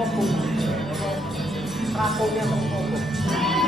opong. Raponya opong.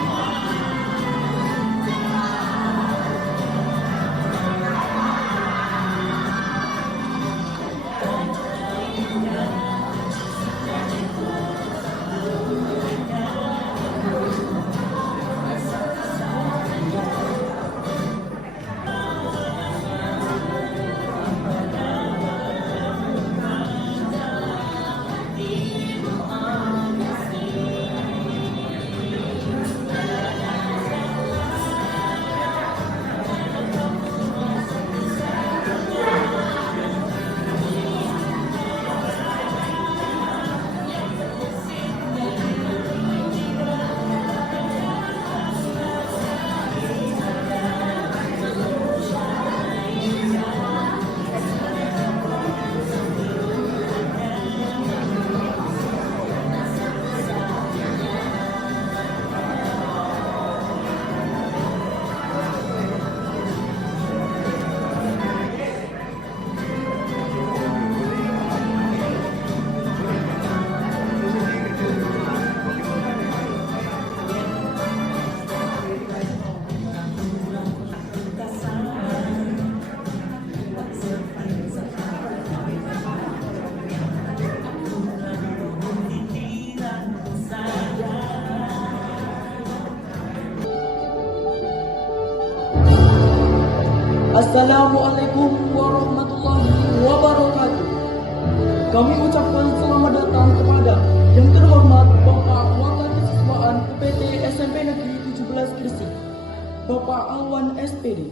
Assalamualaikum warahmatullahi wabarakatuh. Kami ucapkan selamat datang kepada yang terhormat Bapak Wakil Kesiswaan UPT SMP Negeri 17 Gresik, Bapak Alwan SPD.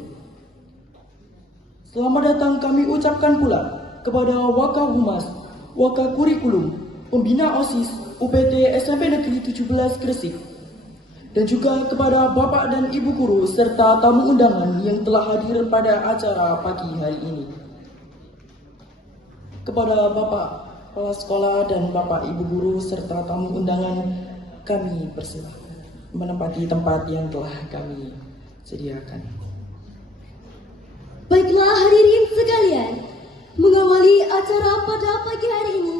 Selamat datang kami ucapkan pula kepada Wakil Humas, Wakil Kurikulum, Pembina OSIS UPT SMP Negeri 17 Gresik, dan juga kepada Bapak dan Ibu Guru serta tamu undangan yang telah hadir pada acara pagi hari ini. Kepada Bapak Kepala Sekolah dan Bapak Ibu Guru serta tamu undangan, kami persilahkan menempati tempat yang telah kami sediakan. Baiklah hadirin sekalian, mengawali acara pada pagi hari ini,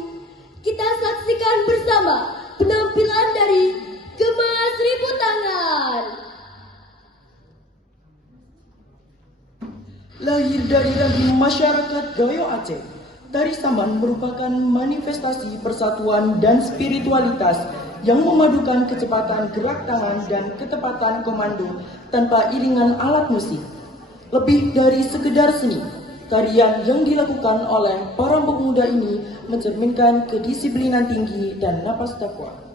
kita saksikan bersama penampilan dari Gema Seribu Tangan. Lahir dari rahim masyarakat Gayo Aceh, Tari Saman merupakan manifestasi persatuan dan spiritualitas yang memadukan kecepatan gerak tangan dan ketepatan komando tanpa iringan alat musik. Lebih dari sekedar seni, tarian yang dilakukan oleh para pemuda ini mencerminkan kedisiplinan tinggi dan napas takwa.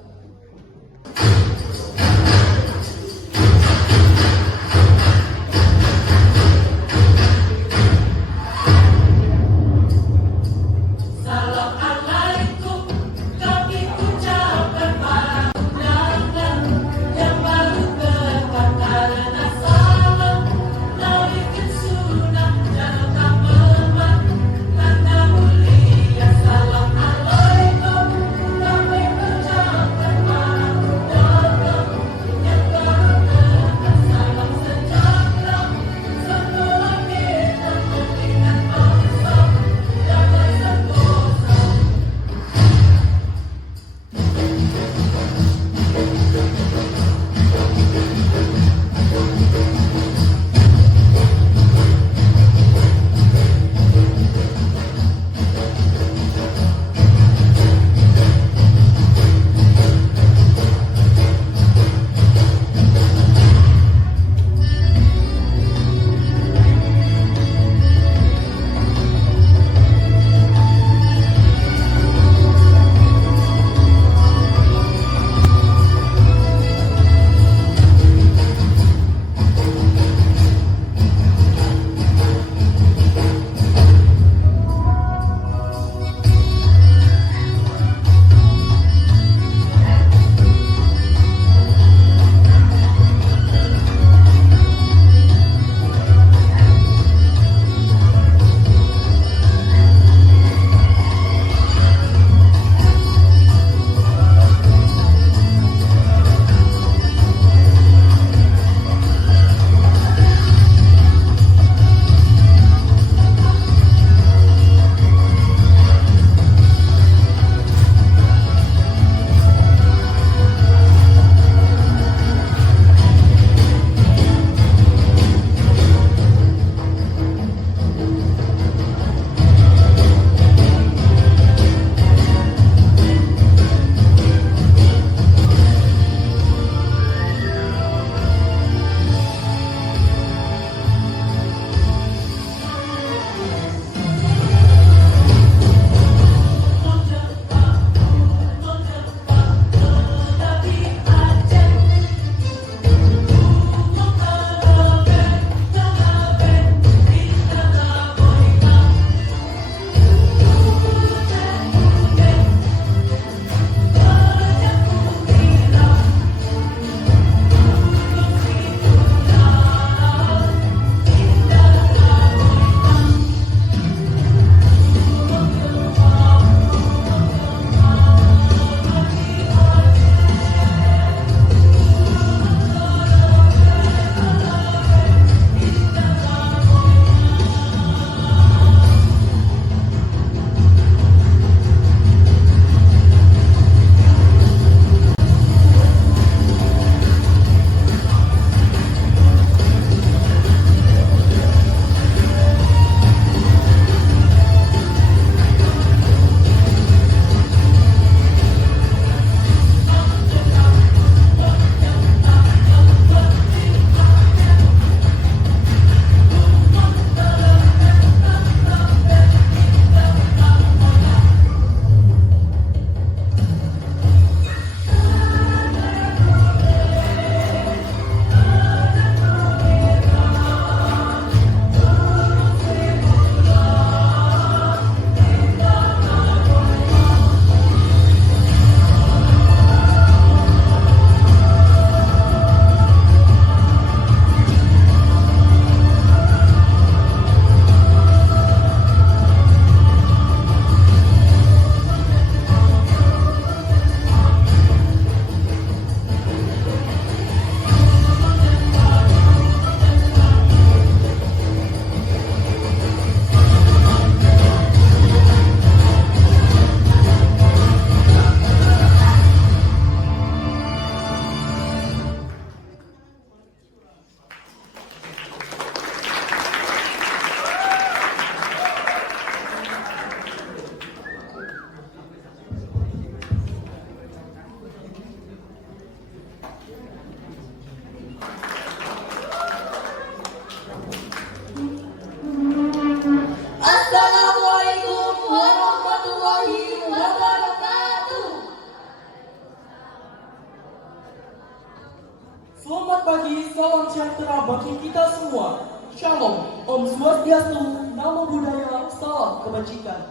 pagi, salam sejahtera bagi kita semua. Shalom, Om Swastiastu, Namo Buddhaya, salam kebajikan.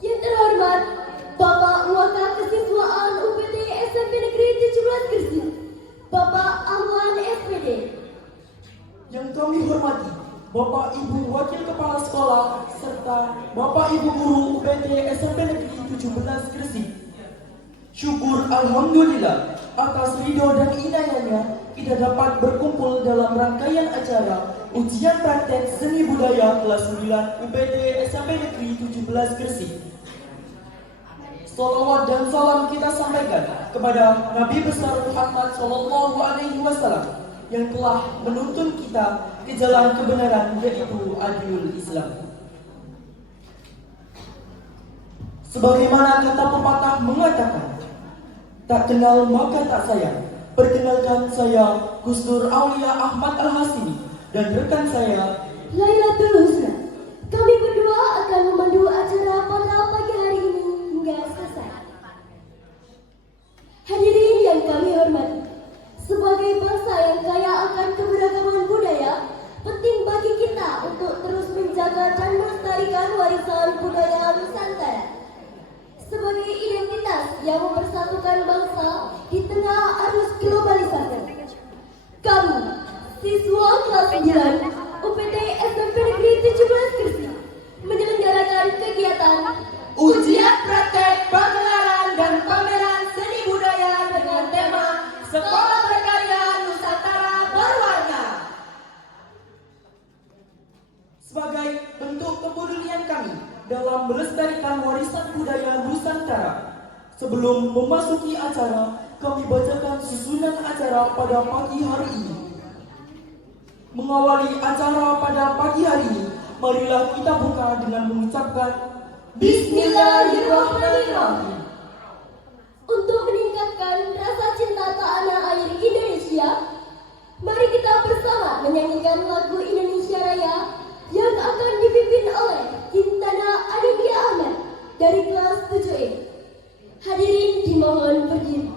Yang terhormat, Bapak Wakil Kesiswaan UPT SMP Negeri 17 Gresik, Bapak Ahwan SPD. Yang kami hormati, Bapak Ibu Wakil Kepala Sekolah, serta Bapak Ibu Guru UPT SMP Negeri 17 Gresik. Syukur Alhamdulillah atas ridho dan inayahnya kita dapat berkumpul dalam rangkaian acara ujian praktek seni budaya kelas 9 UPT SMP Negeri 17 Gresik. Salawat dan salam kita sampaikan kepada Nabi besar Muhammad Sallallahu Alaihi Wasallam yang telah menuntun kita ke jalan kebenaran, yaitu Adilul Islam. Sebagaimana kata pepatah mengatakan, tak kenal maka tak sayang. Perkenalkan saya Gusdur Aulia Ahmad Al-Hasimi dan rekan saya Lailatul Husna. Kami berdua akan memandu acara pada pagi hari ini hingga selesai. Hadirin yang kami hormati, sebagai bangsa yang kaya akan keberagaman budaya, penting bagi kita untuk terus menjaga dan melestarikan warisan budaya Nusantara sebagai identitas yang mempersatukan bangsa di tengah arus globalisasi. Kami, siswa kelas 9 UPT SMP Negeri 17 Gresik, menyelenggarakan kegiatan ujian praktek pagelaran dan pameran seni budaya dengan tema Sekolah Berkarya Nusantara Berwarna. Sebagai bentuk kepedulian kami dalam melestarikan warisan budaya Nusantara, sebelum memasuki acara, kami bacakan susunan acara pada pagi hari ini. Mengawali acara pada pagi hari ini, marilah kita buka dengan mengucapkan Bismillahirrahmanirrahim. Untuk meningkatkan rasa cinta tanah air Indonesia, mari kita bersama menyanyikan lagu Indonesia Raya yang akan dipimpin oleh Intana Aditya Ahmad dari kelas 7E. Hadirin dimohon berdiri.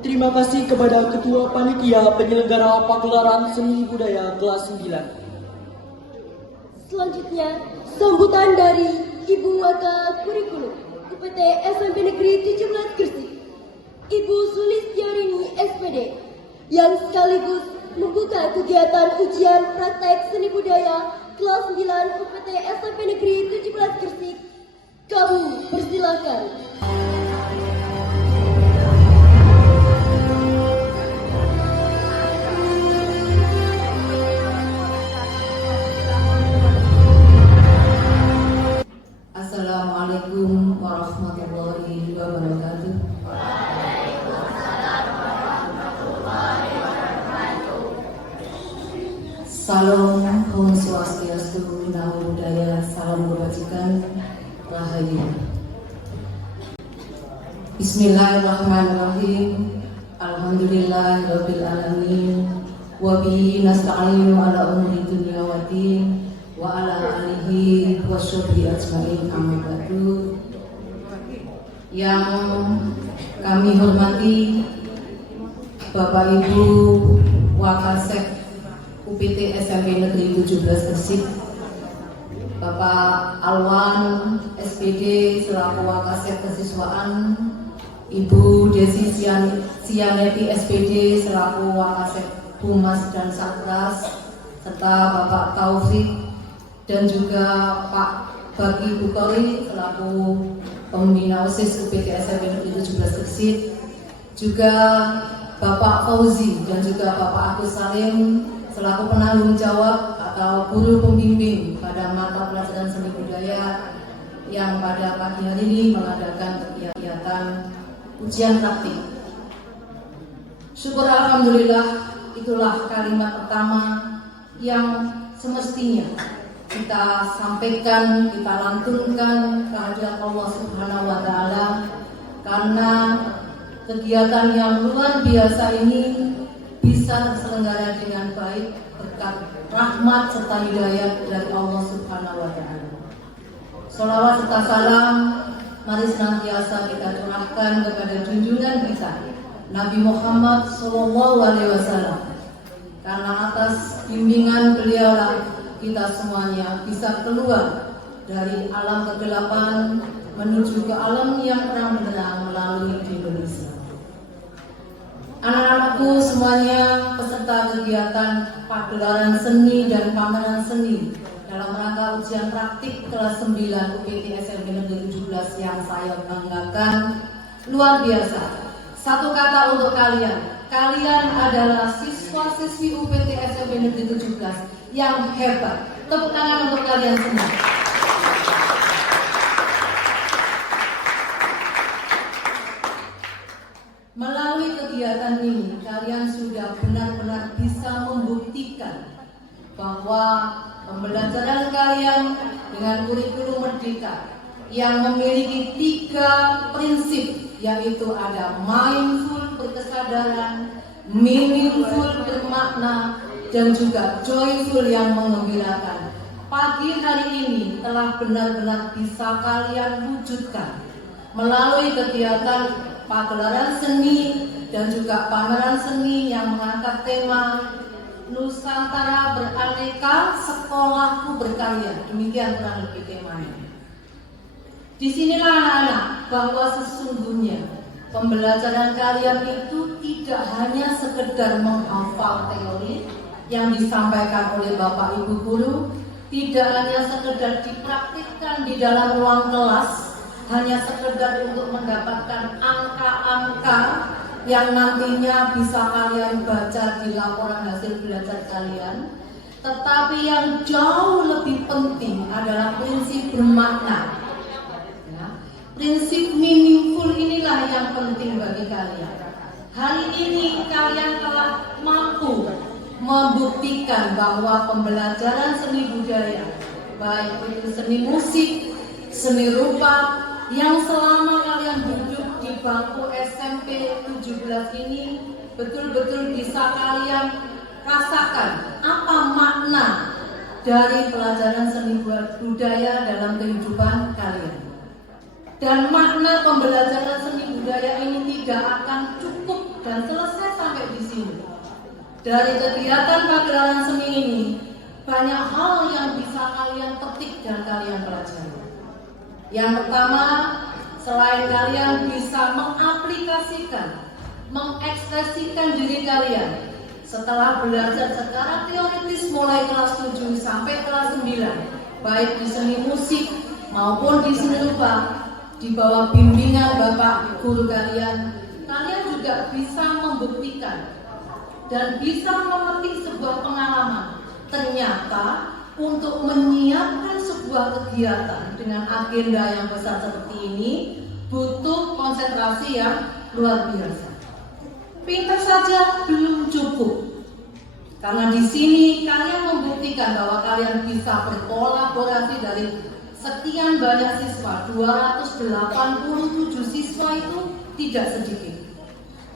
Terima kasih kepada Ketua Panitia Penyelenggara Pagelaran Seni Budaya kelas 9. Selanjutnya, sambutan dari Ibu Waka Kurikulum UPT SMP Negeri 17 Gresik, Ibu Sulistiarini SPD, yang sekaligus membuka kegiatan ujian praktek seni budaya kelas 9 UPT SMP Negeri 17 Gresik. Kamu persilakan. Salam, Om Swastiastu, Namo Buddhaya, salam kebajikan, Rahayu. Bismillahirrahmanirrahim. Alhamdulillahirabbil alamin. Wa bihi nasta'inu ala umuri dunya waddin wa ala alihi washabbihi ajmain, amma ba'du. Yang kami hormati Bapak Ibu Wakasek UPT SMP Negeri 17 Gresik, Bapak Alwan SPD selaku Wakasek Kesiswaan, Ibu Desi Sianeti SPD selaku Wakasek Humas dan Satgas, serta Bapak Taufik dan juga Pak Bagi Bukhari selaku Pembina OSIS UPT SMP Negeri 17 Gresik, juga Bapak Fauzi dan juga Bapak Agus Salim selaku penanggung jawab atau guru pembimbing pada mata pelajaran seni budaya yang pada pagi hari ini mengadakan kegiatan ujian praktik. Syukur alhamdulillah, itulah kalimat pertama yang semestinya kita sampaikan, kita lantunkan kehadirat Allah Subhanahu wa taala, karena kegiatan yang luar biasa ini bisa terselenggara dengan baik berkat rahmat serta hidayah dari Allah Subhanahu wa taala. Sholawat serta salam mari senantiasa kita curahkan kepada junjungan kita Nabi Muhammad SAW, karena atas bimbingan beliaulah kita semuanya bisa keluar dari alam kegelapan menuju ke alam yang terang benderang melalui Indonesia. Anak-anakku semuanya peserta kegiatan pagelaran seni dan pameran seni dalam rangka ujian praktik kelas 9 UPT SMP Negeri 17 yang saya banggakan, luar biasa. Satu kata untuk kalian, kalian adalah siswa-siswi UPT SMP Negeri 17 yang hebat. Tepuk tangan untuk kalian semua. Melalui kegiatan ini, kalian sudah benar-benar bisa membuktikan bahwa pembelajaran kalian dengan kurikulum merdeka yang memiliki 3 prinsip, yaitu ada mindful berkesadaran, meaningful bermakna, dan juga joyful yang mengembirakan. Pagi hari ini telah benar-benar bisa kalian wujudkan melalui kegiatan pagelaran seni dan juga pameran seni yang mengangkat tema Nusantara beraneka, sekolahku berkarya. Demikian kurang lebih temanya. Disinilah anak-anak bahwa sesungguhnya pembelajaran kalian itu tidak hanya sekedar menghafal teori yang disampaikan oleh Bapak Ibu guru, tidak hanya sekedar dipraktikkan di dalam ruang kelas, hanya sekedar untuk mendapatkan angka-angka yang nantinya bisa kalian baca di laporan hasil belajar kalian. Tetapi yang jauh lebih penting adalah prinsip bermakna. Ya. Prinsip meaningful inilah yang penting bagi kalian. Hari ini kalian telah mampu membuktikan bahwa pembelajaran seni budaya, baik itu seni musik, seni rupa, yang selama kalian duduk di bangku SMP 17 ini betul-betul bisa kalian rasakan apa makna dari pelajaran seni budaya dalam kehidupan kalian. Dan makna pembelajaran seni budaya ini tidak akan cukup dan selesai sampai di sini. Dari kegiatan pagelaran seni ini banyak hal yang bisa kalian petik dan kalian pelajari. Yang pertama, selain kalian bisa mengaplikasikan, mengekspresikan diri kalian setelah belajar secara teoritis mulai kelas 7 sampai kelas 9, baik di seni musik maupun di seni rupa, di bawah bimbingan Bapak guru kalian, kalian juga bisa membuktikan dan bisa memetik sebuah pengalaman. Ternyata untuk menyiapkan sebuah kegiatan dengan agenda yang besar seperti ini butuh konsentrasi yang luar biasa. Pintar saja belum cukup. Karena di sini kalian membuktikan bahwa kalian bisa berkolaborasi dari sekian banyak siswa, 287 siswa itu tidak sedikit.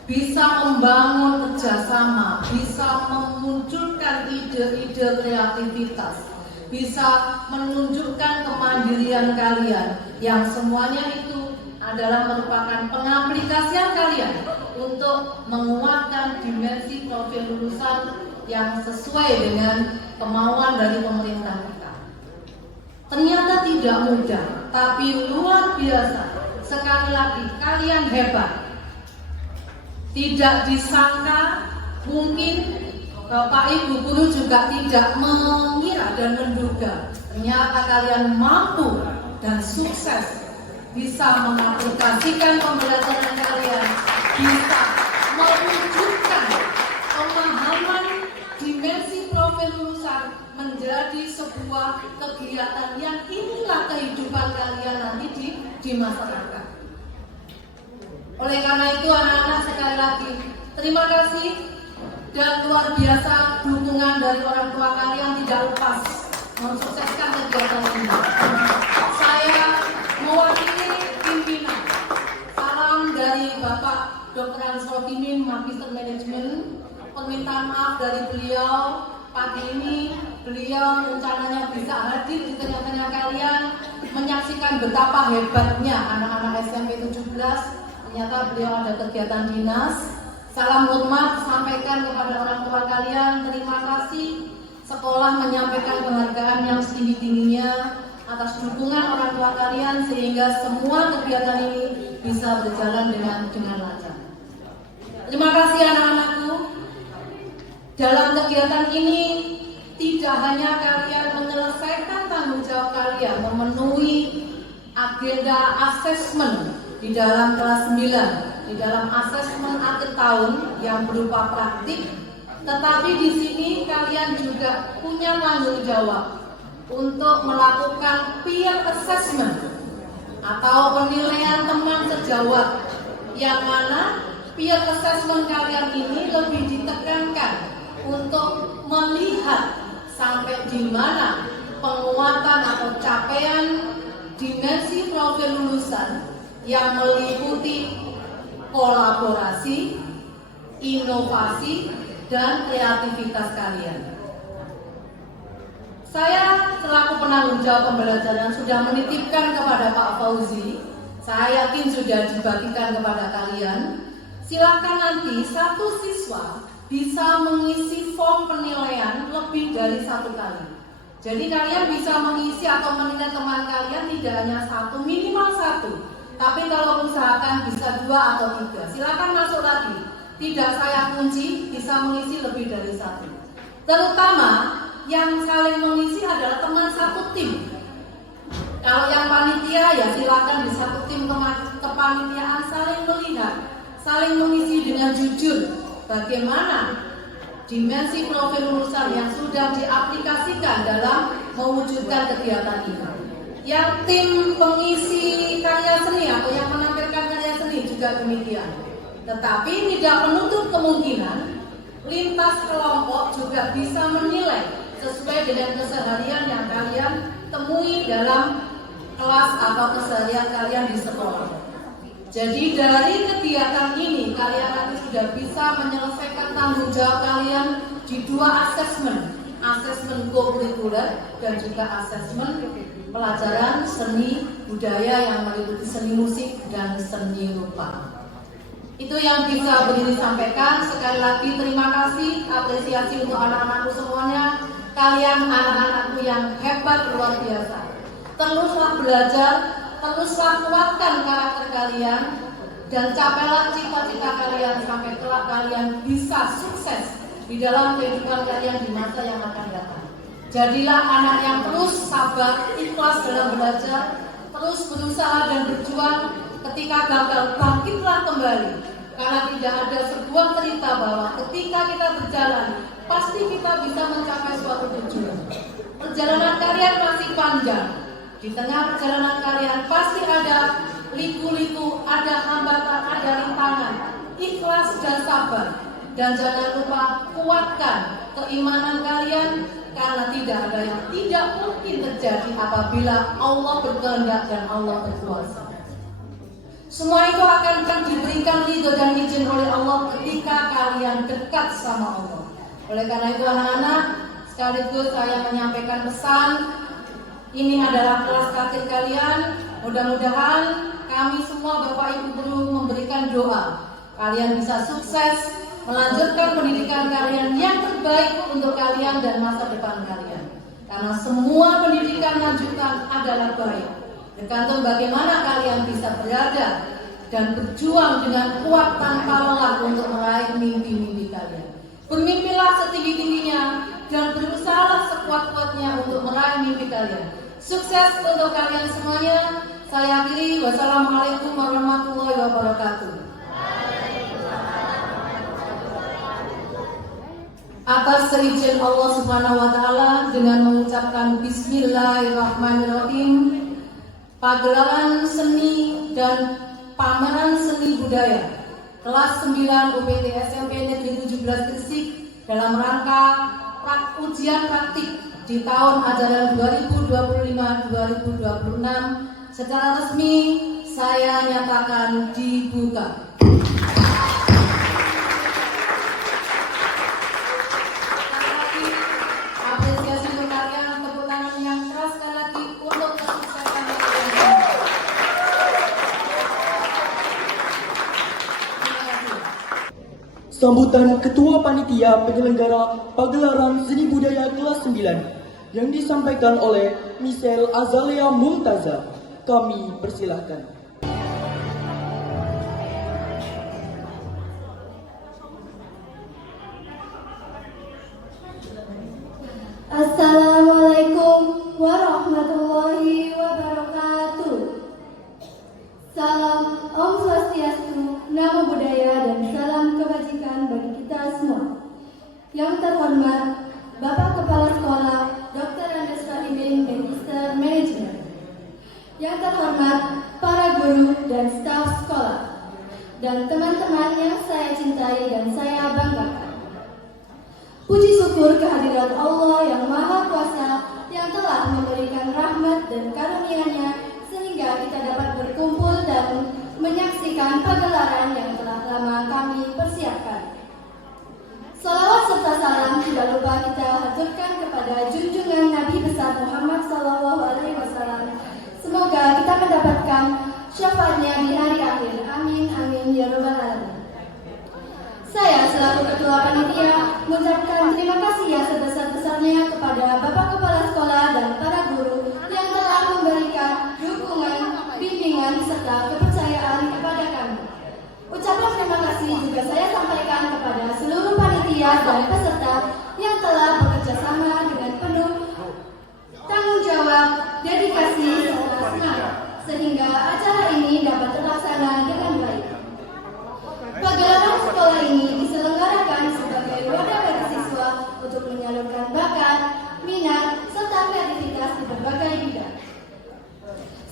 Bisa membangun kerjasama, bisa memunculkan ide-ide kreativitas, bisa menunjukkan kemandirian kalian, yang semuanya itu adalah merupakan pengaplikasian kalian untuk menguatkan dimensi profil lulusan yang sesuai dengan kemauan dari pemerintah kita. Ternyata tidak mudah, tapi luar biasa. Sekali lagi, kalian hebat. Tidak disangka, mungkin Bapak Ibu guru juga tidak mengira dan menduga ternyata kalian mampu dan sukses bisa mengaplikasikan pembelajaran kalian, bisa mewujudkan pemahaman dimensi profil lulusan menjadi sebuah kegiatan yang inilah kehidupan kalian nanti di masyarakat. Oleh karena itu anak-anak, sekali lagi terima kasih dan luar biasa dukungan dari orang tua kalian tidak lepas mensukseskan kegiatan ini. Saya mewakili pimpinan. Salam dari Bapak Dr. Hans Rokimin, Magister Manajemen. Permintaan maaf dari beliau. Pagi ini beliau rencananya bisa hadir di tengah-tengah kalian, menyaksikan betapa hebatnya anak-anak SMP 17. Ternyata beliau ada kegiatan dinas. Salam hormat sampaikan kepada orang tua kalian. Terima kasih sekolah menyampaikan penghargaan yang setinggi-tingginya atas dukungan orang tua kalian sehingga semua kegiatan ini bisa berjalan dengan lancar. Terima kasih anak-anakku. Dalam kegiatan ini tidak hanya kalian menyelesaikan tanggung jawab kalian memenuhi agenda asesmen di dalam kelas 9, di dalam asesmen akhir tahun yang berupa praktik, tetapi di sini kalian juga punya tanggung jawab untuk melakukan peer assessment atau penilaian teman sejawat, yang mana peer assessment kalian ini lebih ditekankan untuk melihat sampai di mana penguatan atau capaian dimensi profil lulusan yang meliputi kolaborasi, inovasi, dan kreativitas kalian. Saya selaku penanggung jawab pembelajaran sudah menitipkan kepada Pak Fauzi. Saya yakin sudah dibagikan kepada kalian. Silakan nanti satu siswa bisa mengisi form penilaian lebih dari 1 kali. Jadi kalian bisa mengisi atau menilai teman kalian tidak hanya 1, minimal 1. Tapi kalau usahakan bisa 2 atau 3. Silakan masuk lagi. Tidak saya kunci, bisa mengisi lebih dari 1. Terutama yang saling mengisi adalah teman satu tim. Kalau yang panitia ya silakan di satu tim kepanitiaan saling melihat, saling mengisi dengan jujur bagaimana dimensi profil lulusan yang sudah diaplikasikan dalam mewujudkan kegiatan ini. Yang tim pengisi karya seni atau yang menampilkan karya seni juga demikian. Tetapi tidak menutup kemungkinan lintas kelompok juga bisa menilai sesuai dengan keseharian yang kalian temui dalam kelas atau keseharian kalian di sekolah. Jadi dari kegiatan ini kalian nanti sudah bisa menyelesaikan tanggung jawab kalian di 2 asesmen, asesmen co-curricular dan juga asesmen pelajaran seni budaya yang meliputi seni musik dan seni rupa. Itu yang bisa berdiri sampaikan. Sekali lagi terima kasih, apresiasi untuk anak-anakku semuanya. Kalian anak-anakku yang hebat luar biasa. Teruslah belajar, teruslah kuatkan karakter kalian, dan capailah cita-cita kalian sampai kelak kalian bisa sukses di dalam kehidupan kalian di masa yang akan datang. Jadilah anak yang terus sabar, ikhlas dalam belajar, terus berusaha dan berjuang. Ketika gagal, bangkitlah kembali. Karena tidak ada sebuah cerita bahwa ketika kita berjalan, pasti kita bisa mencapai suatu tujuan. Perjalanan kalian masih panjang. Di tengah perjalanan kalian pasti ada liku-liku, ada hambatan, ada rintangan. Ikhlas dan sabar. dan jangan lupa kuatkan keimanan kalian, karena tidak ada yang tidak mungkin terjadi apabila Allah berkehendak dan Allah berkuasa. Semua itu akan diberikan ridho dan izin oleh Allah ketika kalian dekat sama Allah. Oleh karena itu anak-anak, sekaligus saya menyampaikan pesan, ini adalah kelas akhir kalian. Mudah-mudahan kami semua Bapak Ibu Guru memberikan doa kalian bisa sukses melanjutkan pendidikan kalian yang terbaik untuk kalian dan masa depan kalian. Karena semua pendidikan lanjutan adalah baik, tergantung bagaimana kalian bisa berada dan berjuang dengan kuat tanpa lelah untuk meraih mimpi-mimpi kalian. Bermimpilah setinggi-tingginya dan berusahalah sekuat-kuatnya untuk meraih mimpi kalian. Sukses untuk kalian semuanya. Saya akhiri. Wassalamualaikum warahmatullahi wabarakatuh. Atas seizin Allah Subhanahu wa taala, dengan mengucapkan bismillahirrahmanirrahim, pagelaran seni dan pameran seni budaya kelas 9 UPT SMP Negeri 17 Gresik dalam rangka ujian praktik di tahun ajaran 2025-2026 secara resmi saya nyatakan dibuka. Apresiasi untuk kalian, tepuk tangan yang keras sekali lagi untuk kesuksesan kalian. Sambutan Ketua Panitia Penyelenggara Pagelaran Seni Budaya kelas 9 yang disampaikan oleh Michelle Azalea Mumtaza. Kami persilahkan. Assalamualaikum warahmatullahi wabarakatuh. Salam Om Swastiastu, Namo Buddhaya, dan salam kebajikan bagi kita semua. Yang terhormat Bapak Kepala Sekolah Dr. Andes Fahimin, Magister Manajemen. Yang terhormat para guru dan staf sekolah, dan teman-teman yang saya cintai dan saya banggakan. Puji syukur kehadirat Allah yang Maha Kuasa yang telah memberikan rahmat dan karunia-Nya sehingga kita dapat berkumpul dan menyaksikan pagelaran yang telah lama kami persiapkan. Salawat serta salam tidak lupa kita haturkan kepada junjungan Nabi besar Muhammad SAW. Semoga kita mendapatkan syafaatnya di hari akhir. Amin, amin, ya rabbal alamin. Saya selaku Ketua Panitia mengucapkan terima kasih yang sebesar-besarnya kepada Bapak Kepala Sekolah dan para guru yang telah memberikan dukungan, bimbingan, serta kepercayaan kepada kami. Ucapan terima kasih juga saya sampaikan kepada seluruh panitia dan peserta yang telah bekerja sama dengan penuh tanggung jawab, dedikasi, serta semangat, sehingga acara ini dapat terlaksana dengan baik. Pagelaran sekolah ini diselenggarakan sebagai wadah bagi siswa untuk menyalurkan bakat, minat, serta kreativitas di berbagai bidang.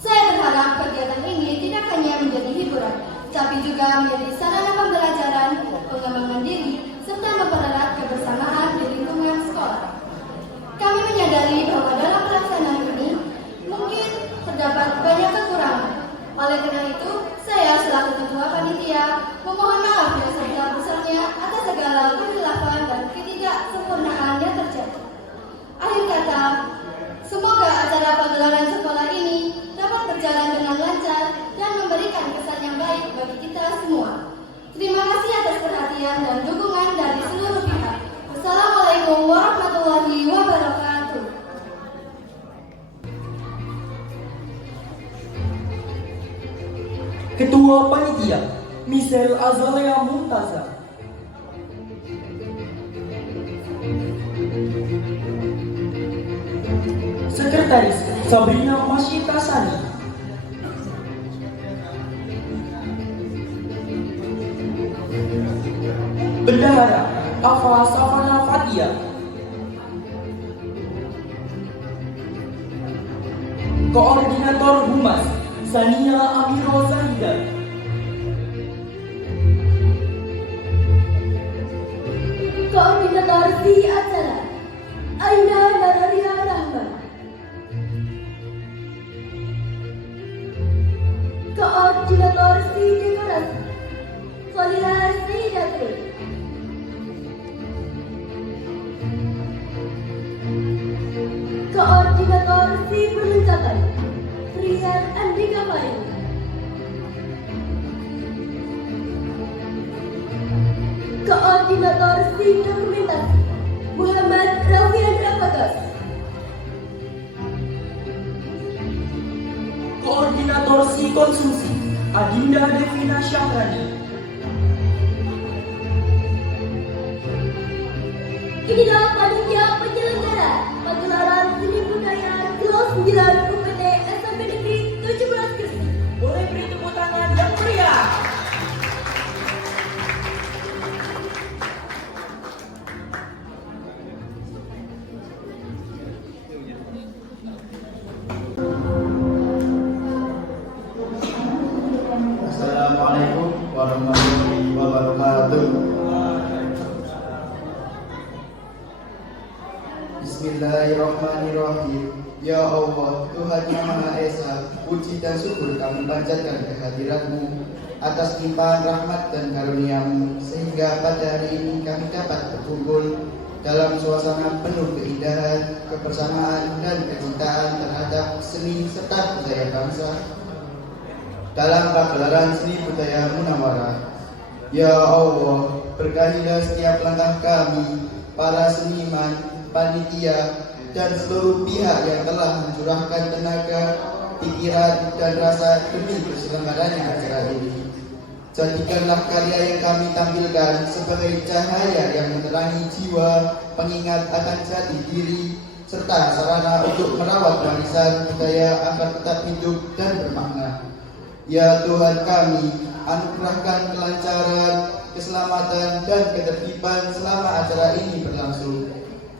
Saya berharap kegiatan ini tidak hanya menjadi hiburan, tapi juga menjadi sarana pembelajaran, pengembangan diri, serta mempererat kebersamaan di lingkungan sekolah. Kami menyadari bahwa dalam pelaksanaan ini mungkin terdapat banyak kekurangan. Oleh karena itu, saya selaku Ketua Panitia memohon maaf yang sebesar-besarnya atas segala kehilafan dan ketidaksempurnaan yang terjadi. Akhir kata, semoga acara pagelaran sekolah ini dapat berjalan dengan lancar dan memberikan kesan yang baik bagi kita semua. Terima kasih atas perhatian dan dukungan dari seluruh pihak. Wassalamualaikum warahmatullahi wabarakatuh. Ketua Panitia Michelle Azalea Mumtaza. Sekretaris Sabrina Masyita Sani. Bendahara Afa Safana Fatia. Koordinator Humas Sania Amiro Zahida. Koordinator si acara Aina Nararia Rahman. Koordinator si dekorasi Khalila Sayyidatul. Koordinator si perlengkapan Rian Andika Mayu. Koordinator si dokumentasi Muhammad Rafian Rafagas. Koordinator si konsumsi Adinda Devina Syahrani. Inilah panitia penyelenggara pagelaran seni budaya kelas 9 UPT SMP Negeri 17 Gresik. Boleh beri tepuk tangan yang meriah. Assalamualaikum warahmatullahi wabarakatuh. Bismillahirrahmanirrahim. Ya Allah, Tuhan yang Maha Esa, puji dan syukur kami panjatkan kehadirat-Mu atas limpahan rahmat dan karunia-Mu, sehingga pada hari ini kami dapat berkumpul dalam suasana penuh keindahan, kebersamaan, dan kecintaan terhadap seni serta budaya bangsa dalam pagelaran seni budaya Munawarah. Ya Allah, berkahilah setiap langkah kami, para seniman, panitia, dan seluruh pihak yang telah mencurahkan tenaga, pikiran, dan rasa demi terselenggaranya acara ini. Jadikanlah karya yang kami tampilkan sebagai cahaya yang menerangi jiwa, pengingat akan jati diri, serta sarana untuk merawat warisan budaya agar tetap hidup dan bermakna. Ya Tuhan kami, anugerahkan kelancaran, keselamatan, dan ketertiban selama acara ini berlangsung.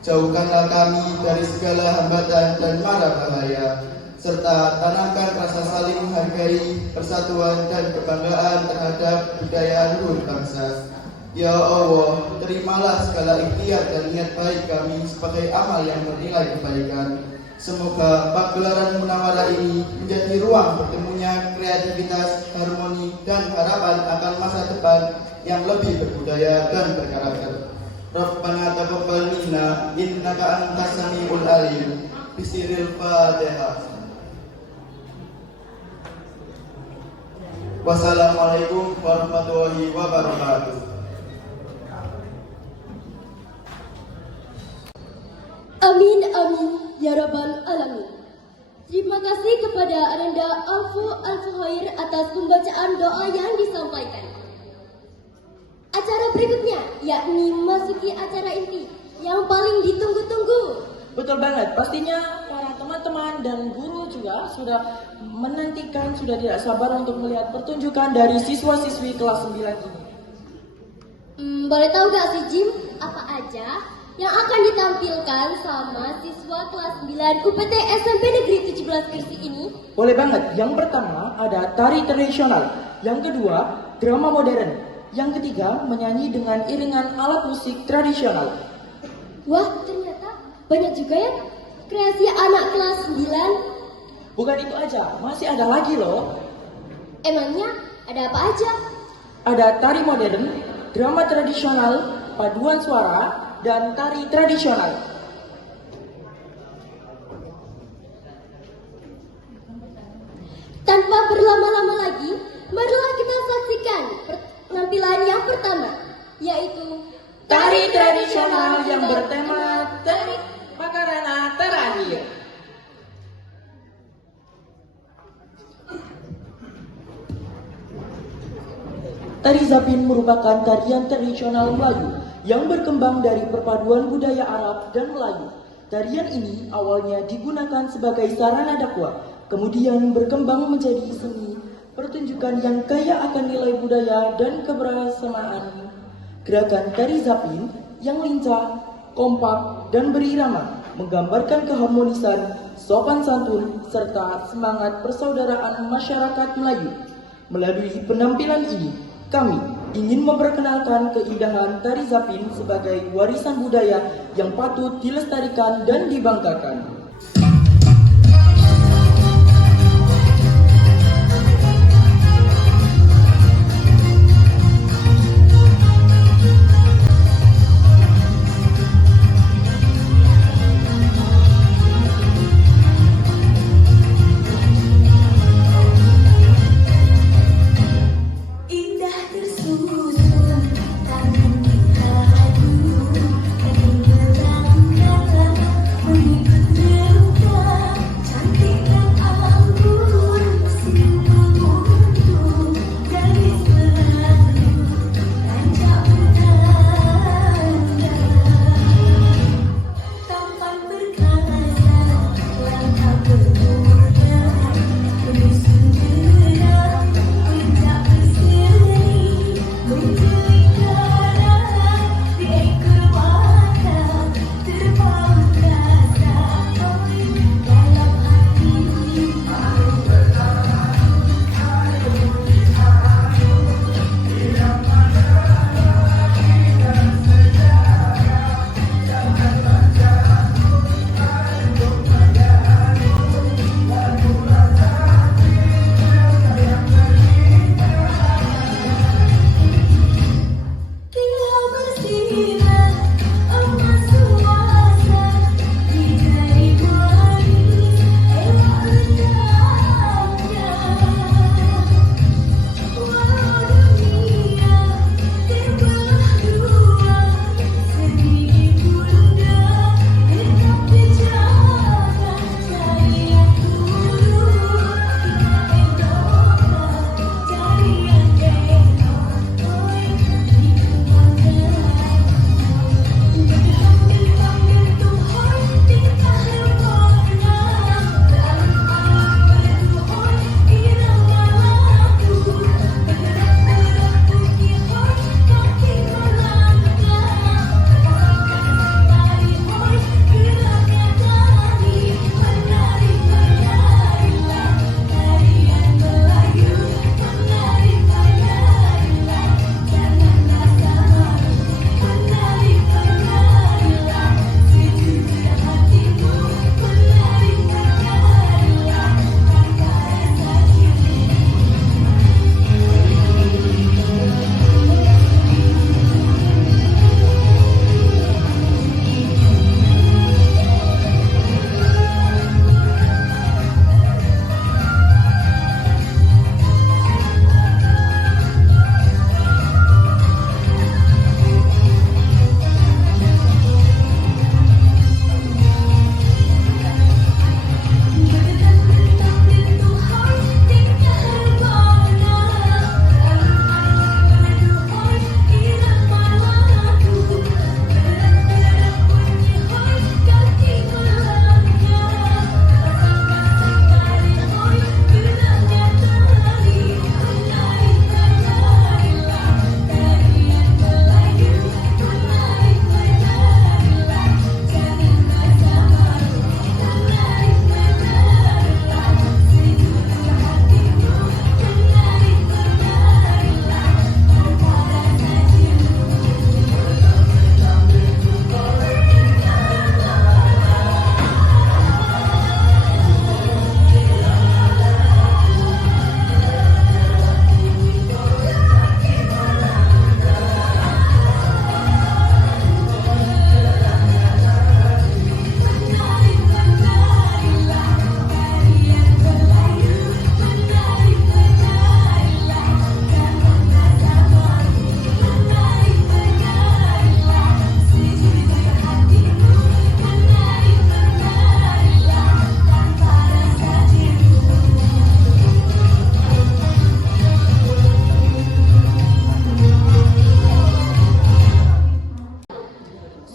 Jauhkanlah kami dari segala hambatan dan mara bahaya, serta tanamkan rasa saling menghargai, persatuan, dan kebanggaan terhadap budaya luhur bangsa. Ya Allah, terimalah segala ikhtiar dan niat baik kami sebagai amal yang bernilai kebaikan. Semoga pagelaran Munawarah ini menjadi ruang bertemunya kreativitas, harmoni, dan harapan akan masa depan yang lebih berbudaya dan berkarakter. Rabbana taqabbal minna innaka antas samiul alim. Bisiril Fatihah. Wassalamualaikum warahmatullahi wabarakatuh. Amin amin ya rabbal alamin. Terima kasih kepada Ananda Alfu Al-Fuhair atas pembacaan doa yang disampaikan. Acara berikutnya yakni memasuki acara inti yang paling ditunggu-tunggu. Betul banget, pastinya para teman-teman dan guru juga sudah menantikan, sudah tidak sabar untuk melihat pertunjukan dari siswa-siswi kelas 9 ini. Boleh tahu gak sih Jim, apa aja yang akan ditampilkan sama siswa kelas 9 UPT SMP Negeri 17 Gresik ini? Boleh banget, yang pertama ada tari tradisional, yang kedua drama modern, yang ketiga menyanyi dengan iringan alat musik tradisional. Wah, ternyata banyak juga ya kreasi anak kelas 9. Bukan itu aja, masih ada lagi loh. Emangnya ada apa aja? Ada tari modern, drama tradisional, paduan suara, dan tari tradisional. Tanpa berlama-lama lagi, marilah kita saksikan penampilan yang pertama, yaitu Tari tradisional yang bertema teknik Makarana terakhir. Tari Zapin merupakan tarian tradisional Melayu yang berkembang dari perpaduan budaya Arab dan Melayu. Tarian ini awalnya digunakan sebagai sarana dakwah, kemudian berkembang menjadi seni pertunjukan yang kaya akan nilai budaya dan kebersamaan. Gerakan tari Zapin yang lincah, kompak, dan berirama menggambarkan keharmonisan, sopan santun, serta semangat persaudaraan masyarakat Melayu. Melalui penampilan ini, kami, ingin memperkenalkan keindahan tari Zapin sebagai warisan budaya yang patut dilestarikan dan dibanggakan.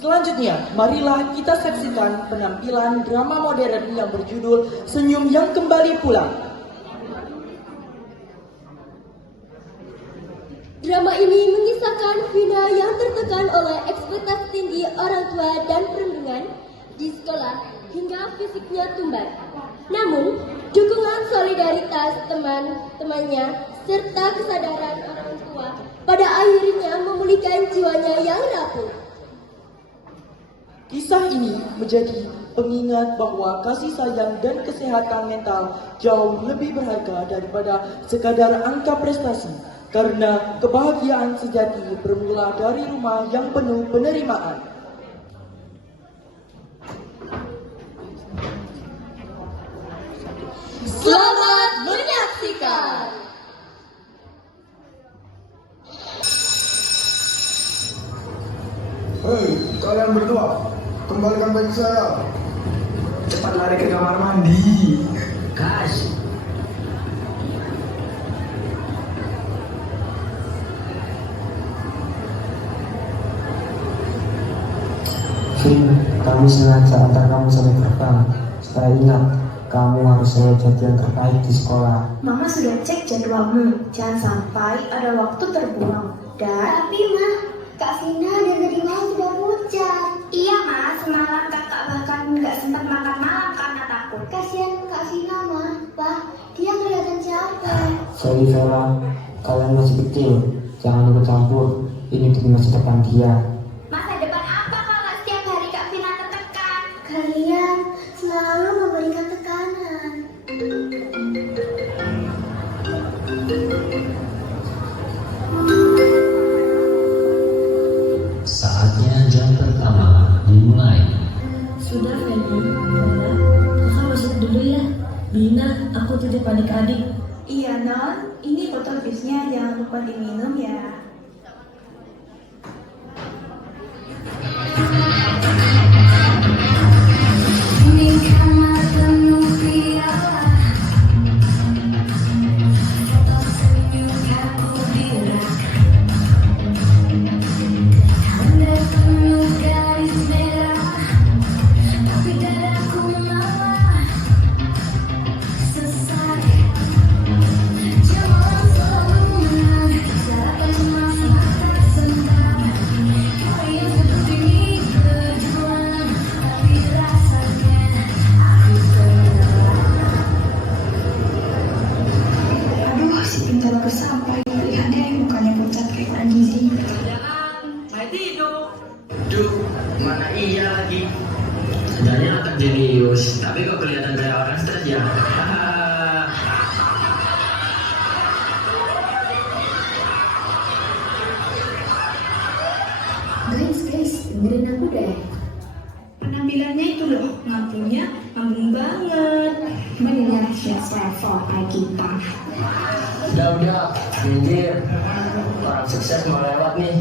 Selanjutnya, marilah kita saksikan penampilan drama modern yang berjudul Senyum yang Kembali Pulang. Drama ini mengisahkan Vina yang tertekan oleh ekspektasi tinggi orang tua dan perundungan di sekolah hingga fisiknya tumbar. Namun, dukungan solidaritas teman-temannya serta kesadaran orang tua pada akhirnya memulihkan jiwanya yang rapuh. Kisah ini menjadi pengingat bahwa kasih sayang dan kesehatan mental jauh lebih berharga daripada sekadar angka prestasi. Karena kebahagiaan sejati bermula dari rumah yang penuh penerimaan. Selamat menyaksikan. Hei, kalian berdua, kembalikan baju saya. Cepat lari ke kamar mandi. Kas, Vin, kamu sengaja antar kamu sampai gerbang. Supaya ingat, kamu harus selalu jadi yang terbaik di sekolah. Mama sudah cek jadwalmu. Jangan sampai ada waktu terbuang. Dan Tapi Ma, Kak Vina dari tadi malam sudah pucat. iya Ma, semalam kakak bahkan nggak sempat makan malam karena takut. Kasihan Kak Vina Ma, Pak, dia kelihatan capek. Sorry Vera, kalian masih kecil. Jangan ikut campur. Ini demi masa depan dia. Masa depan apa kalau setiap hari Kak Vina tertekan? Kalian selalu memberikan tekanan. saatnya jam pertama dimulai. Sudah Feni, Nona, kakak masuk dulu ya. Bina, aku titip adik-adik. Iya Non, ini botol bisnya jangan lupa diminum ya. Aduh, si pintar baru sampai. Lihat deh, mukanya pucat kayak orang gizi. Duh, mana iya lagi. Kerjanya akan jenius, tapi kok kelihatan kayak orang stres ya. Guys, dengerin aku deh. Penampilannya itu loh, ngapunya ngambung banget. Mendengar chef level kayak kita. Udah, minggir. Orang sukses mau lewat nih.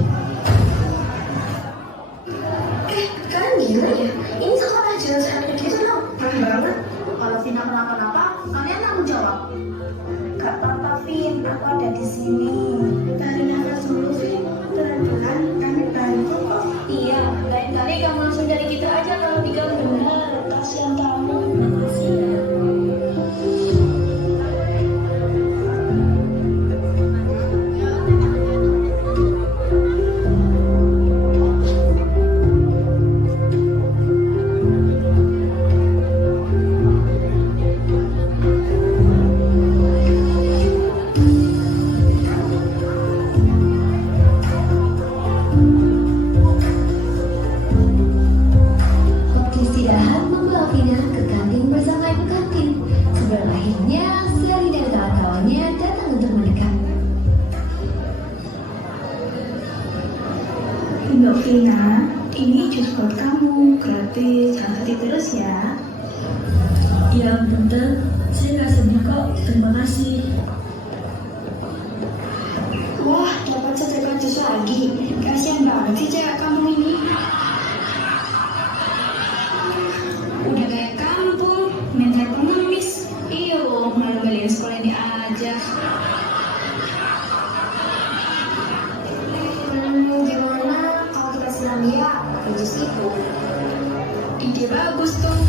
Kalian gila ya? Ini sekolah jelas kayak gitu dong. Keren banget. Kalau Vina kenapa-napa, kalian tanggung jawab. Gak apa-apa Vin, aku ada di sini. Tarik nafas dulu Vin, pelan-pelan kami bantu kok. Iya, lain kali kamu langsung dari kita aja kalau diganggu. Benar, kasihan kamu. Makasih ya. Waktu istirahat membawa Vina ke kantin bersama ibu kantin. Sebelum akhirnya Sally dan kawan-kawannya datang untuk mendekat. Mbak Vina, ini jus buat kamu, gratis, hati terus ya. Ya Tante, saya nggak sedih kok. Terima kasih. Wah, dapat setrika jus lagi. Kasihan banget sih cewek kamu ini. Udah kayak kampung, mental pengemis. Iyo, malah balik sekolah ini aja. Gimana kalau kita silam dia pakai jus itu? Ide bagus tuh.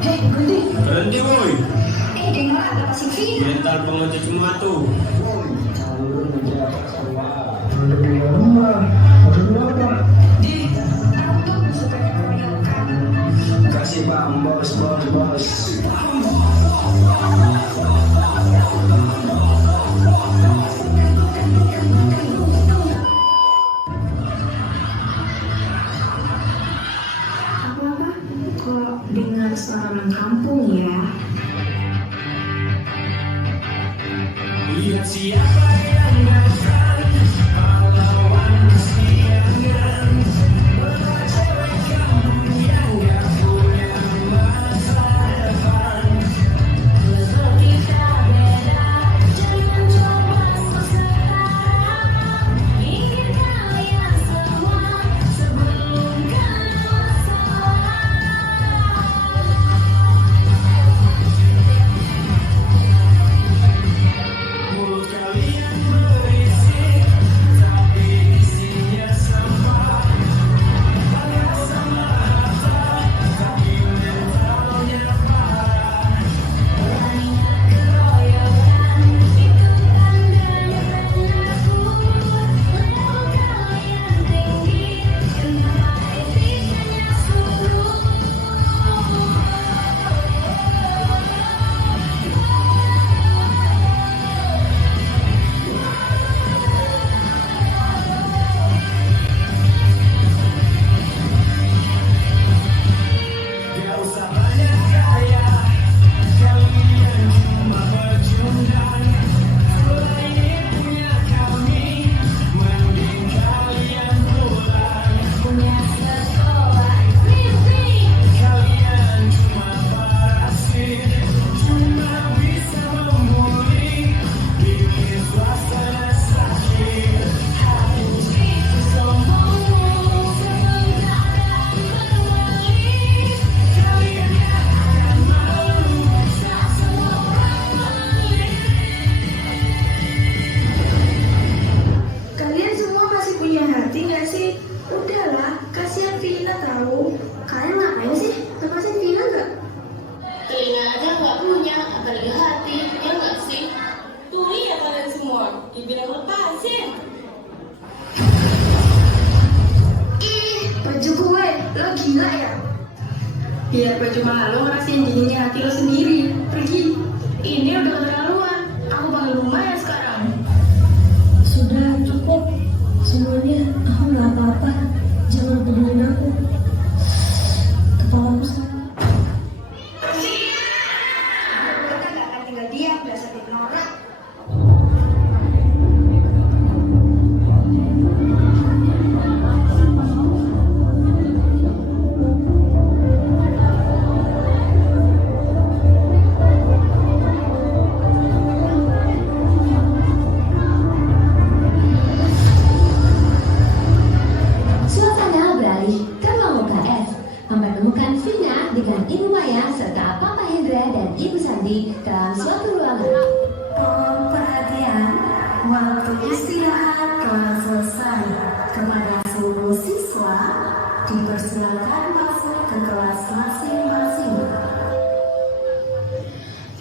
Hei, Berhenti woi, dengar ada si Vina. mental pengecut semua tuh. Ada dua rumah, ada dua apa? Di, bos. Apa-apa? Kok dengar suara orang kampung ya? Lihat siapa yang datang, pahlawan kesiangan, berat cewek kampung yang gak punya masa depan. Kalau kita beda, jangan coba sekarang. Ingin kalian semua sebelum kalian salah. Mulut kalian berisik, tapi isinya sampah. Banyak sama harta, tapi mentalnya parah. Banyak keroyokan, itu tandanya perilaku. Level kalian tinggi, kenapa etikanya suruh? Gak usah banyak gaya, kalian cuma pecundang. Sekolah ini punya kami, mending kalian pulang. Punya sekolah mimpi, kalian cuma parasit, cuma bisa memulih, bikin suasana sakit. Hapus itu sombongmu, sementara berbalik. Kalian gak akan malu saat semua orang balik. Kalian semua masih punya hati nggak sih? Udahlah, kasihan Vina tahu. Kalian ngapain sih? Lepasin Vina nggak? Telinga aja nggak punya, apalagi hati, ya nggak sih? Tuh lihat kalian semua, dibilang lepasin. Ih, baju gue, lo gila ya? Biar percuma lo ngerasain dinginnya hati lo sendiri. Pergi. Ini udah keterlaluan. Aku panggil rumah ya sekarang. Sudah cukup. Semuanya aku nggak apa-apa. Jangan pedulin aku. Kepalaku sakit. Kita nggak akan tinggal diam, dasar ignoran. Suasana beralih ke ruang UKS, mempertemukan Vina dengan Ibu Maya serta Papa Hendra dan Ibu Santi dalam suatu ruangan. Mohon perhatian, waktu istirahat telah selesai. Kepada seluruh siswa, dipersilakan masuk ke kelas masing-masing.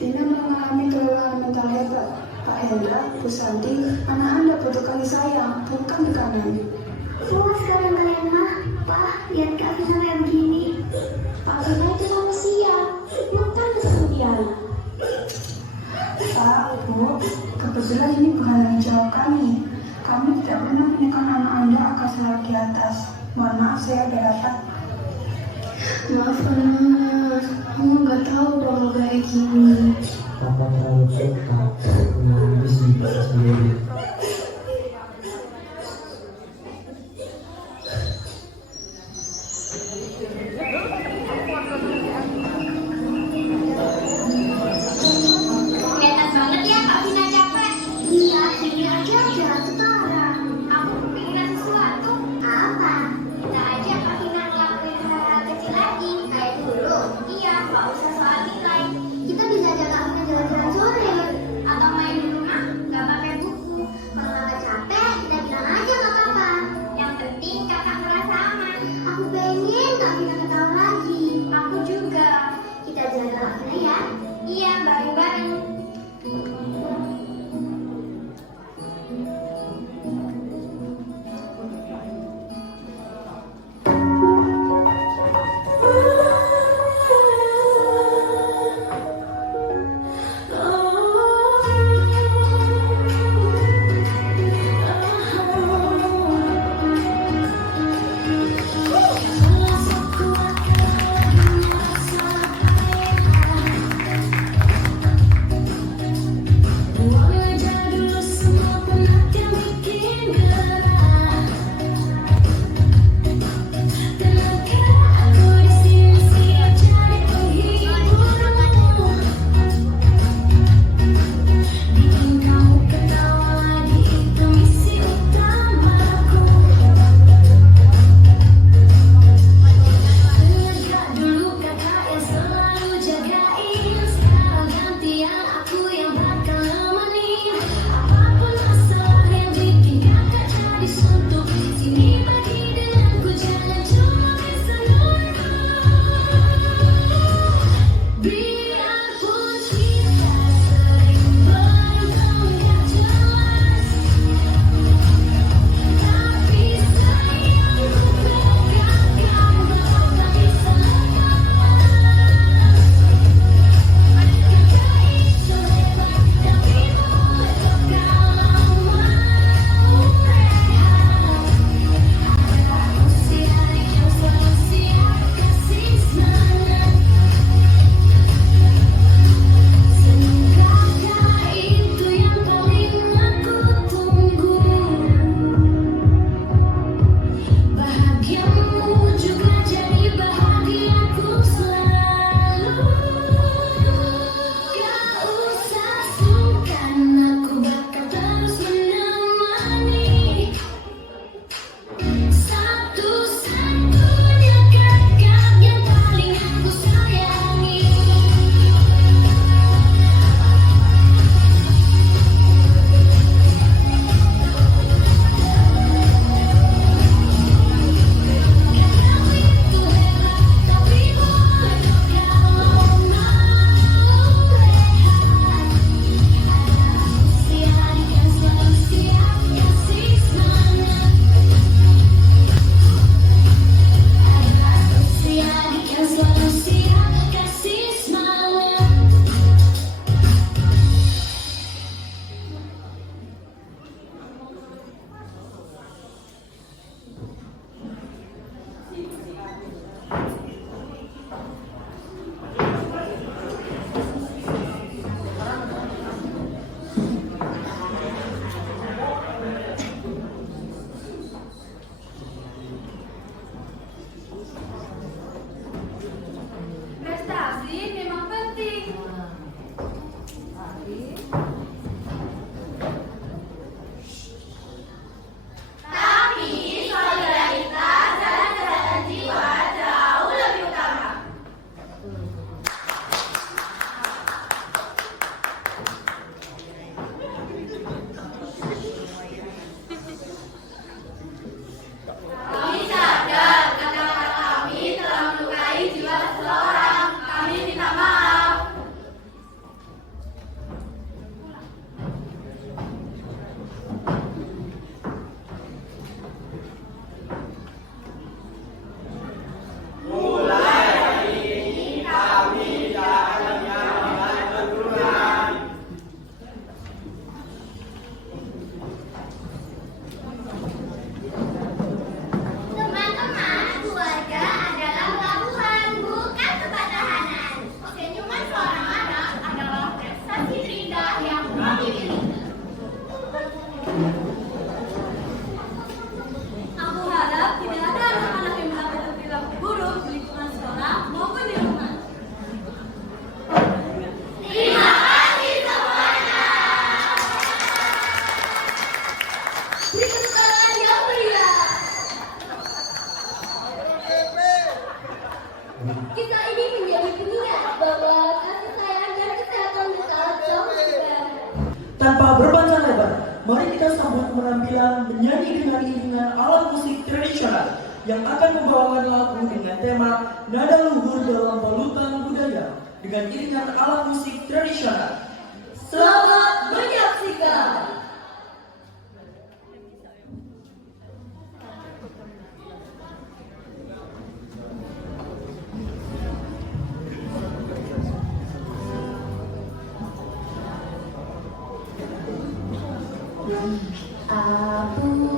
Vina mengalami kelelahan mental hebat. Pak Hendra, Bu Santi, anak Anda butuh kasih sayang, bukan tekanan. Puas kalian mah, Pak, lihat Kak Vina kayak begini. Pak Vina itu manusia, bukan kemudian. Pak, Bu, kebetulan ini bukan tanggung jawab kami. Kami tidak pernah menekan anak Anda akan selalu di atas. Mohon maaf, saya udah dapat. Maafkan Mas, aku nggak tahu kalau kayak gini. Papa terlalu peka punya ambisi sendiri. Kelihatan banget ya Kak Vina capek. Iya, ini aja jalan sekarang. Aku kepikiran sesuatu. Apa? Kita aja Kak Vina ngelakuin hal-hal kecil lagi. Kayak dulu. Iya, nggak usah soal nilai. Kita bisa ajak Kak Vina jalan-jalan sore. Atau main di rumah, nggak pakai buku. Kalau kakak capek, kita bilang aja nggak apa-apa. Yang penting kakak merasa aman. Aku pengen Kak Vina ketawa lagi. Aku juga. Kita jaga Kak Vina ya. Iya, bareng-bareng. Tanpa berpanjang lebar, mari kita sambut penampilan menyanyi dengan iringan alat musik tradisional yang akan membawakan lagu dengan tema nada luhur dalam balutan budaya dengan iringan alat musik tradisional. Selamat menyaksikan. Abu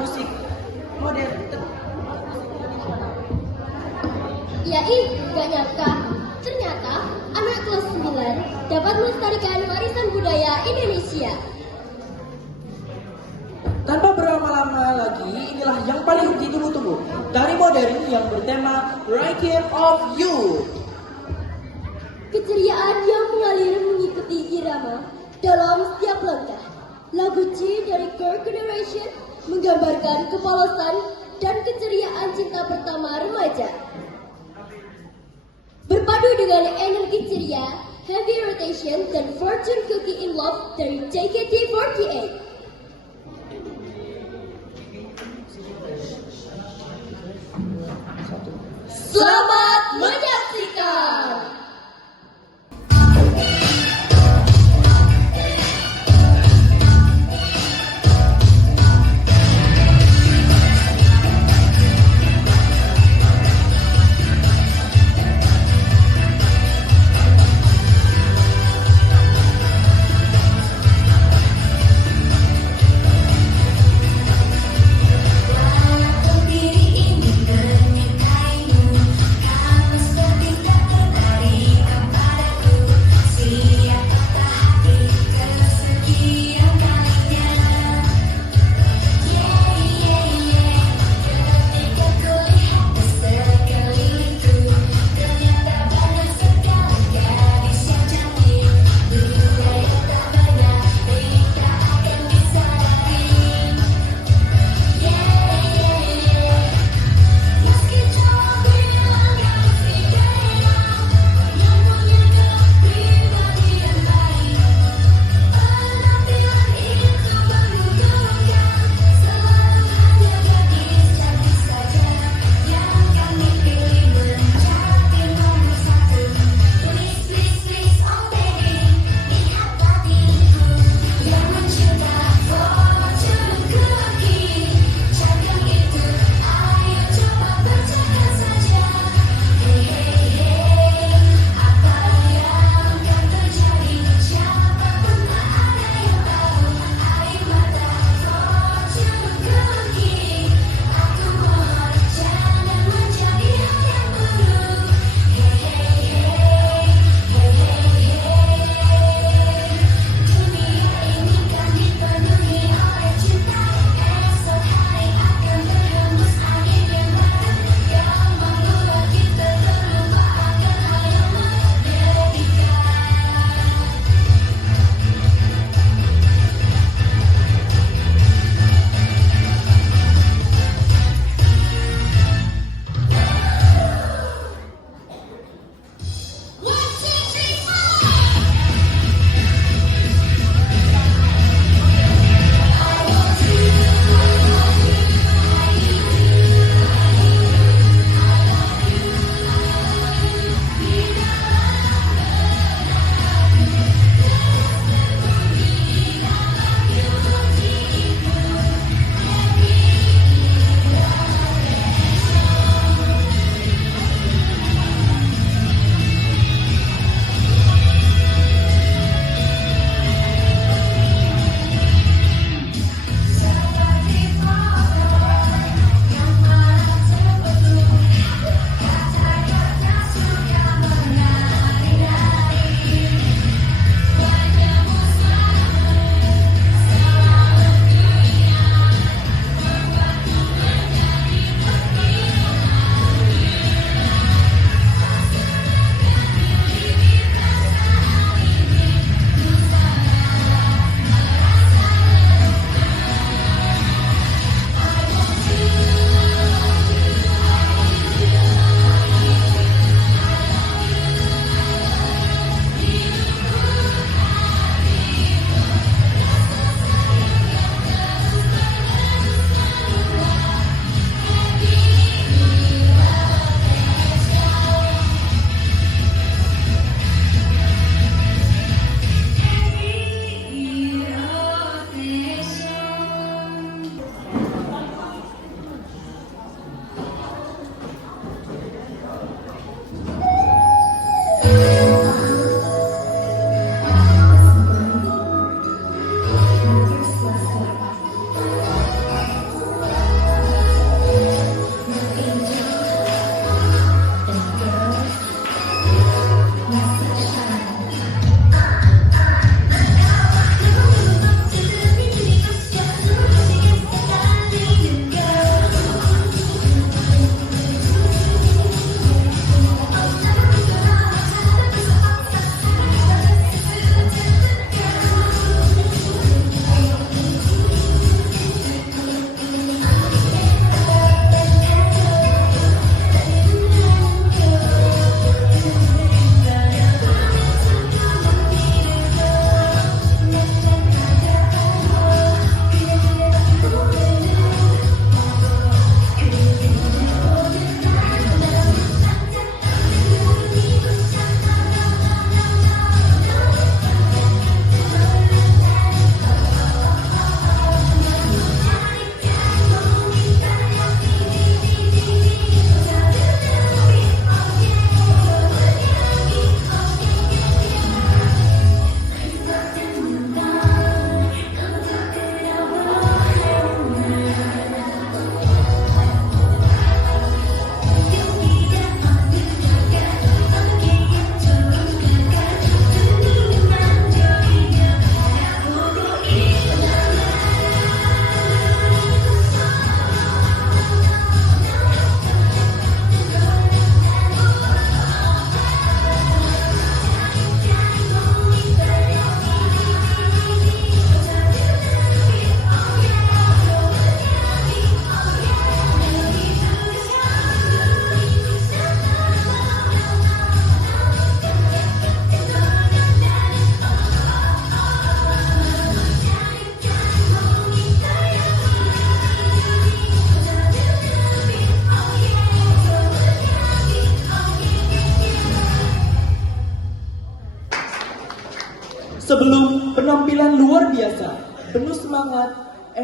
musik modern. Ya gak nyangka. Ternyata anak kelas 9 dapat melestarikan warisan budaya Indonesia. Tanpa berlama-lama lagi, inilah yang paling ditunggu-tunggu. Tari modern yang bertema Right Here of You. Keceriaan yang mengalir mengikuti irama dalam setiap langkah. Lagu C dari Girl Generation menggambarkan kepolosan dan keceriaan cinta pertama remaja. Berpadu dengan energi ceria, Heavy Rotation dan Fortune Cookie in Love dari JKT48. Selamat menyaksikan.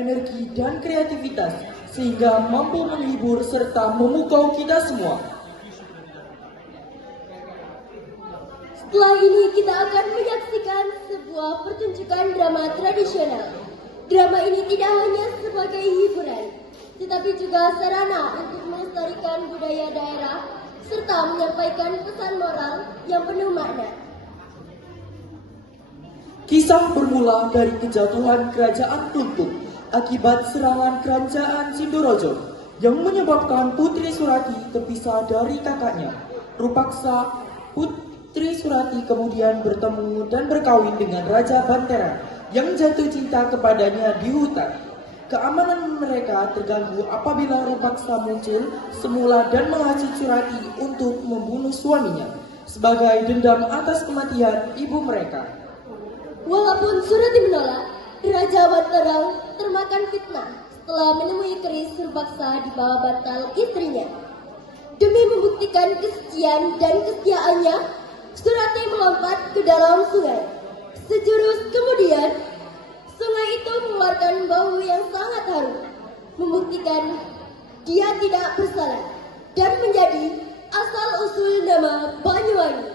energi dan kreativitas sehingga mampu menghibur serta memukau kita semua. Setelah ini kita akan menyaksikan sebuah pertunjukan drama tradisional. Drama ini tidak hanya sebagai hiburan, tetapi juga sarana untuk melestarikan budaya daerah serta menyampaikan pesan moral yang penuh makna. Kisah bermula dari kejatuhan kerajaan Tuntut akibat serangan kerajaan Sindorojo yang menyebabkan Putri Surati terpisah dari kakaknya. Rupaksa Putri Surati kemudian bertemu dan berkawin dengan Raja Bantera yang jatuh cinta kepadanya di hutan. Keamanan mereka terganggu apabila Rupaksa muncul semula dan menghasut Surati untuk membunuh suaminya sebagai dendam atas kematian ibu mereka. Walaupun Surati menolak, Raja Bantera termakan fitnah setelah menemui keris Rupaksa di bawah bantal istrinya. Demi membuktikan kesucian dan kesetiaannya, Surati melompat ke dalam sungai. Sejurus kemudian, sungai itu mengeluarkan bau yang sangat harum, membuktikan dia tidak bersalah dan menjadi asal-usul nama Banyuwangi.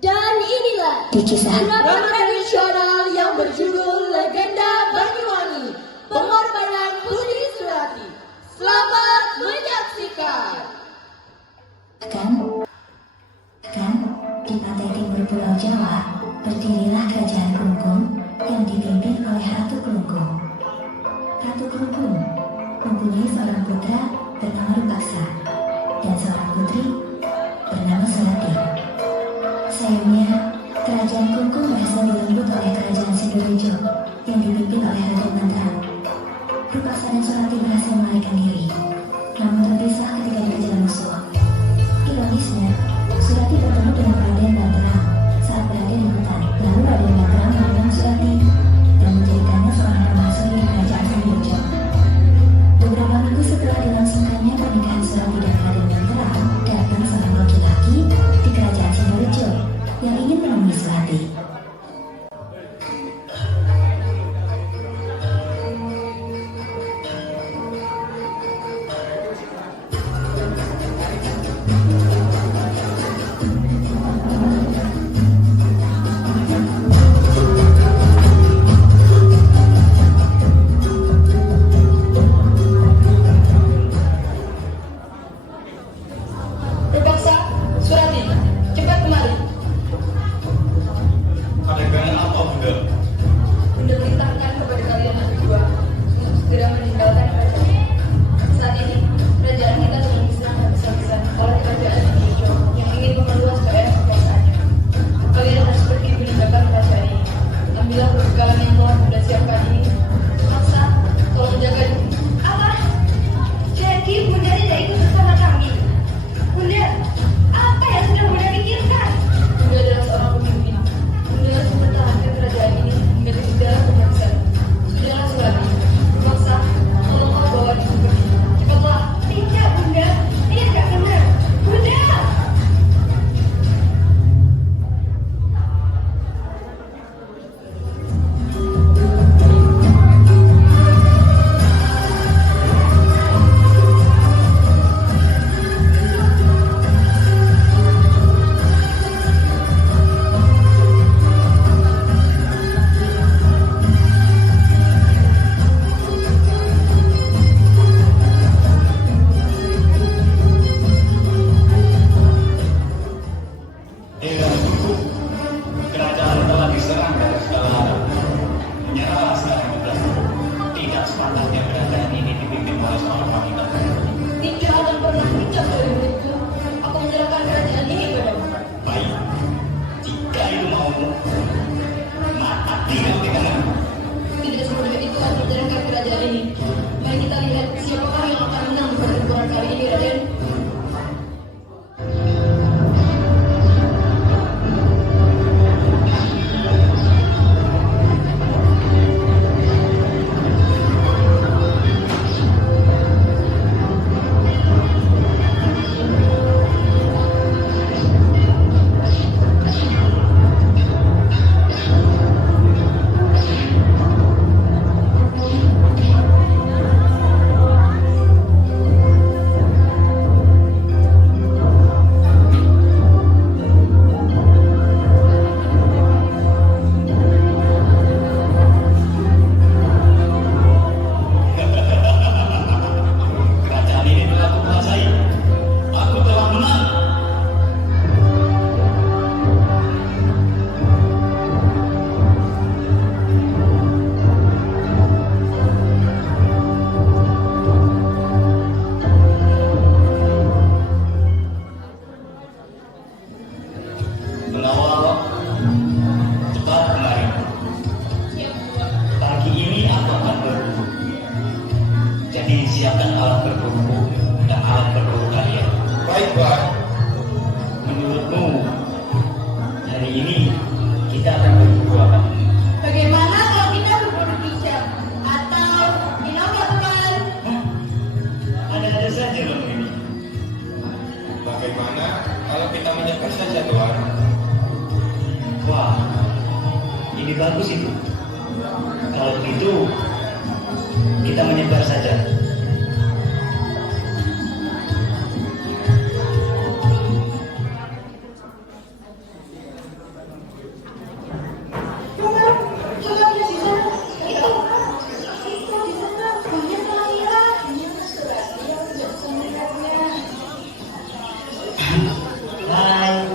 Dan inilah drama tradisional yang berjudul Legenda Banyuwangi, Pengorbanan Putri Surati. Selamat menyaksikan. Kan, di pantai timur Pulau Jawa, berdirilah kerajaan Klungkung yang dipimpin oleh Ratu Klungkung. Ratu Klungkung mempunyai seorang putra bernama Rupaksa dan seorang putri bernama Surati. Sayangnya, kerajaan Klungkung berhasil direnggut oleh kerajaan Sindorojo yang dipimpin oleh Raja Bantera. Rupaksa dan Surati berhasil melarikan diri, namun terpisah ketika dikejar musuh. Ironisnya, Surati bertemu dengan Raden Bantera saat berada di hutan. Lalu Raden Bantera menolong Surati dan menjadikannya seorang permaisuri di kerajaan Sindorojo. Beberapa minggu setelah dilangsungkannya pernikahan Surati dan Raden Bantera, datang seorang laki-laki di kerajaan Sindorojo yang ingin menemui Surati. Jadi siapkan alat berburu dan alat berburu kalian. Baik, Pak. Menurutmu hari ini kita akan berburu apa? Bagaimana kalau kita berburu bijak atau inovatif? Ada-ada saja loh ini. Bagaimana kalau kita menyebar saja, Tuan? Wah, ini bagus itu. Kalau begitu, kita menyebar saja. Hai,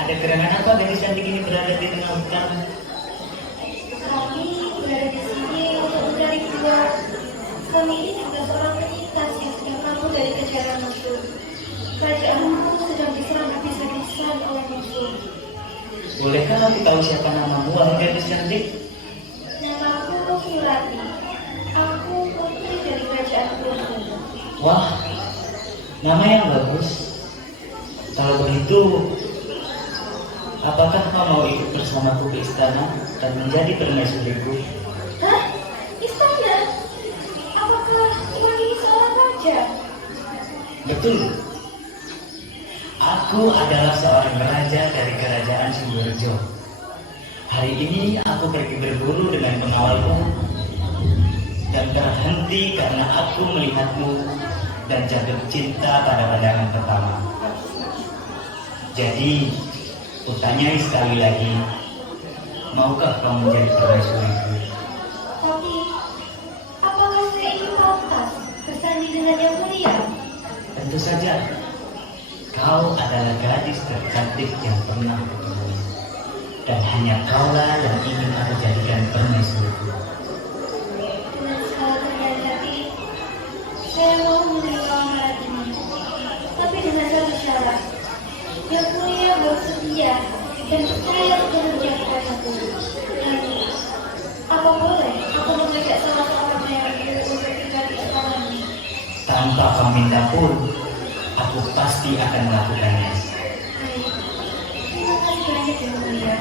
ada gerangan apa gadis cantik ini berada di tengah hutan? Kami berada di sini untuk mencari buah. Kami ini juga seorang penyintas yang sedang kabur dari kejaran musuh. Kerajaanku sedang diserang habis-habisan oleh musuh. Bolehkah aku tahu siapa namamu, wahai gadis cantik? Namaku Kirati. Aku putri dari kerajaan Kurung. Wah, nama yang bagus. Kalau begitu, apakah kau mau ikut bersamaku ke istana dan menjadi permaisuriku? Hah? Istana? Apakah Tuhan ini seorang raja? Betul. Aku adalah seorang raja dari kerajaan Sumberjo. Hari ini aku pergi berburu dengan pengawalku dan terhenti karena aku melihatmu dan jatuh cinta pada pandangan pertama. Jadi, kutanyai sekali lagi, maukah kamu menjadi permaisuriku? Tapi, apakah saya ini pantas bersanding dengan yang mulia? Tentu saja, kau adalah gadis tercantik yang pernah kutemui, dan hanya kaulah yang ingin aku jadikan permaisuriku. Dengan segala ternyata saya mau menerima amanat ini, tapi dengan satu syarat. Yang mulia harus setia dan percaya bekerja kepadaku. Dan apa boleh aku mengajak salah seorang yang untuk tinggal di istana ini? Tanpa kau minta pun, aku pasti akan melakukannya. Baik, terima kasih banyak yang mulia.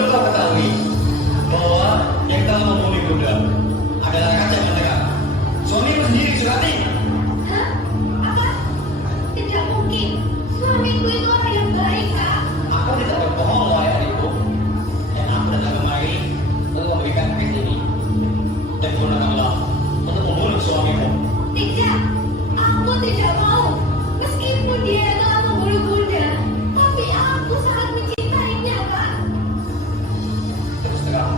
Perlu kau ketahui bahwa yang telah membunuh Bunda adalah Raja Mandaka, suamimu sendiri, Surati. Hah? Apa? Tidak mungkin. Suamiku itu orang yang baik, Kak. Aku tidak berbohong, wahai adikku. Dan aku datang kemari untuk memberikan kris ini. Dan gunakanlah untuk membunuh suamimu. Tidak. Aku tidak mau. Meskipun dia telah membunuh Bunda, tapi aku sangat mencintainya, Kak. Terus terang,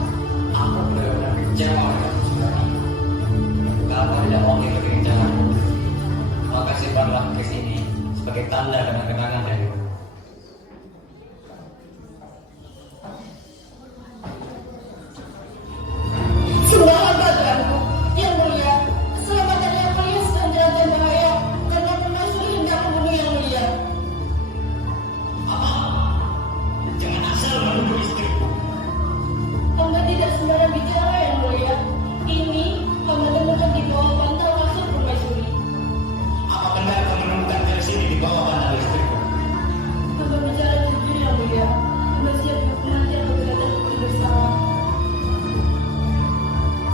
aku benar-benar kecewa dengan Surati. Kalau kau tidak mau mengikuti rencanaku, maka simpanlah kris ini sebagai tanda dan kenangan dariku. Sembahlah putraku, yang mulia. Keselamatan yang mulia sedang dalam bahaya karena permaisuri hendak membunuh yang mulia. Apa? Jangan asal menuduh istriku. Hamba tidak sembarang bicara yang mulia. Ini hamba temukan di bawah bantal kasur permaisuri. Apa benar kau menemukan kris ini di bawah bantal istriku? Hamba bicara jujur yang mulia. Hamba siap dihukum mati apabila terbukti bersalah.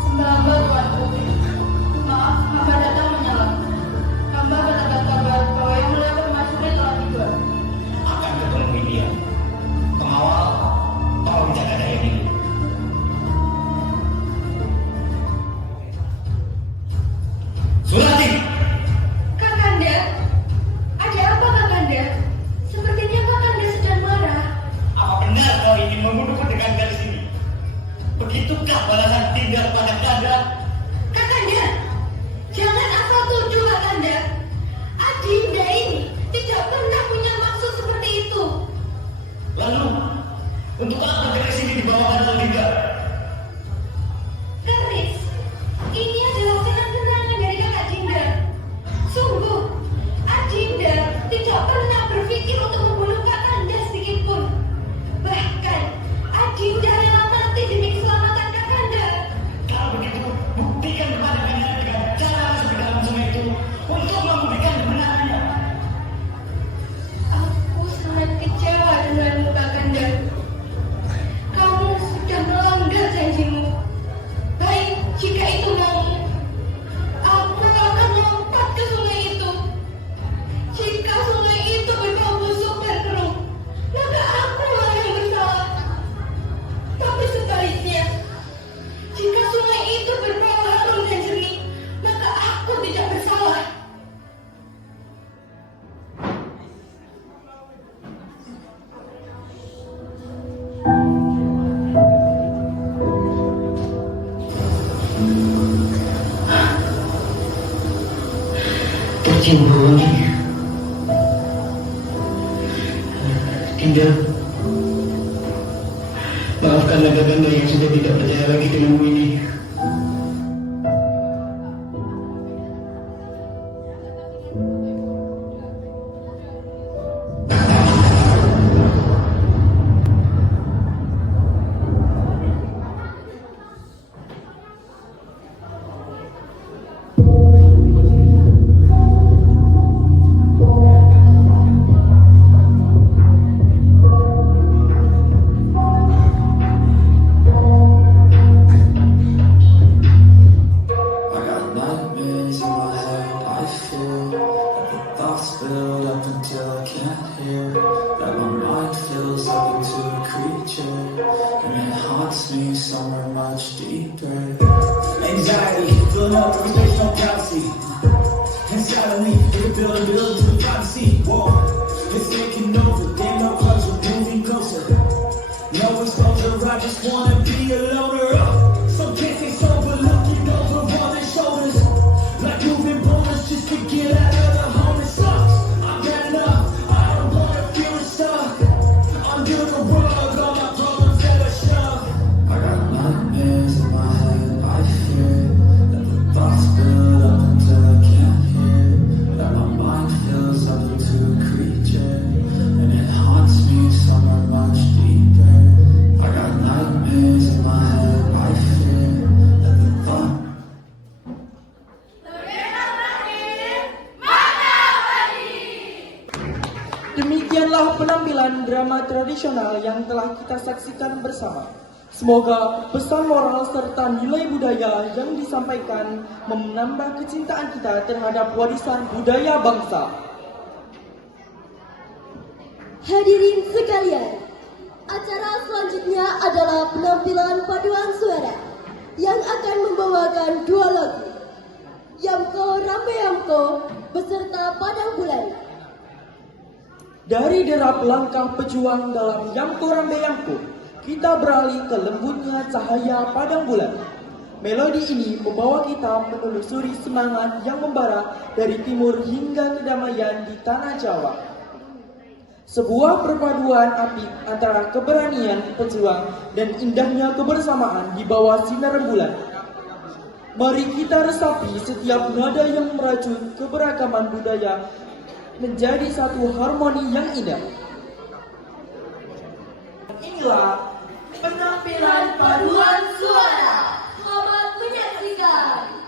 Sembah hamba tuanku. Maaf, hamba datang menyalah. Hamba mendapat kabar bahwa yang mulia permaisuri telah tiba. Akan ketemui dia. Pengawal, tolong jaga daya diri. Surati! Kakanda, ada apa Kakanda? Sepertinya Kakanda sedang marah. Apa benar kau ingin membunuhku dengan garis ini? Begitukah balasan tinggal pada Kanda? Kakanda, jangan asal tuduh Kakanda. Adinda ini tidak pernah punya maksud seperti itu. Lalu, untuk apa garis ini di bawah bantal Dinda? Keris, ini adalah kenang-kenangan dari kakak Dinda. Sungguh, Adinda tidak pernah berpikir untuk membunuh Kakanda sedikit pun. Bahkan, Adinda rela mati demi keselamatan Kakanda. Kalau begitu, buktikan kepada Kanda dengan cara masuk ke dalam sungai itu untuk membuktikan kebenarannya. Aku sangat kecewa denganmu Kakanda. Kamu sudah melanggar janjimu. Baik, jika itu mau, aku akan lompat ke sungai itu. Jika sungai itu berbau busuk dan keruh, maka akulah yang bersalah. Tapi sebaliknya, jika sungai itu berbau harum dan jernih, maka aku tidak bersalah. Tercium baunya. Dinda, maafkanlah Kakanda yang sudah tidak percaya lagi denganmu ini. I got nightmares in my head, I fear that the thoughts build up until I can't hear, that my mind fills up into a creature, and it haunts me somewhere much deeper. Anxiety, filling up every space, no privacy, and silently, it can build to the privacy wall. It's taking over, damn no clubs, we're moving closer. No exposure, I just wanna be a loner. Some can't stay sober, looking over all their shoulders, like moving boulders just to get out of the home. It sucks, I've had enough, I don't wanna feel stuck under the rug, all my problems that I shove. I got nightmares in my head, I fear that the thoughts build up until I can't hear, that my mind fills up into a creature, and it haunts me somewhere much deeper. I got nightmares in my head. tradisional yang telah kita saksikan bersama. Semoga pesan moral serta nilai budaya yang disampaikan menambah kecintaan kita terhadap warisan budaya bangsa. Hadirin sekalian, acara selanjutnya adalah penampilan paduan suara yang akan membawakan dua lagu, Yamko Rambe Yamko beserta Padang Bulan. Dari derap langkah pejuang dalam Yamko Rambe Yamko, kita beralih ke lembutnya cahaya padang bulan. Melodi ini membawa kita menelusuri semangat yang membara dari timur hingga kedamaian di tanah Jawa. Sebuah perpaduan apik antara keberanian pejuang dan indahnya kebersamaan di bawah sinar rembulan. Mari kita resapi setiap nada yang merajut keberagaman budaya menjadi satu harmoni yang indah. Inilah penampilan paduan suara. Selamat menyaksikan.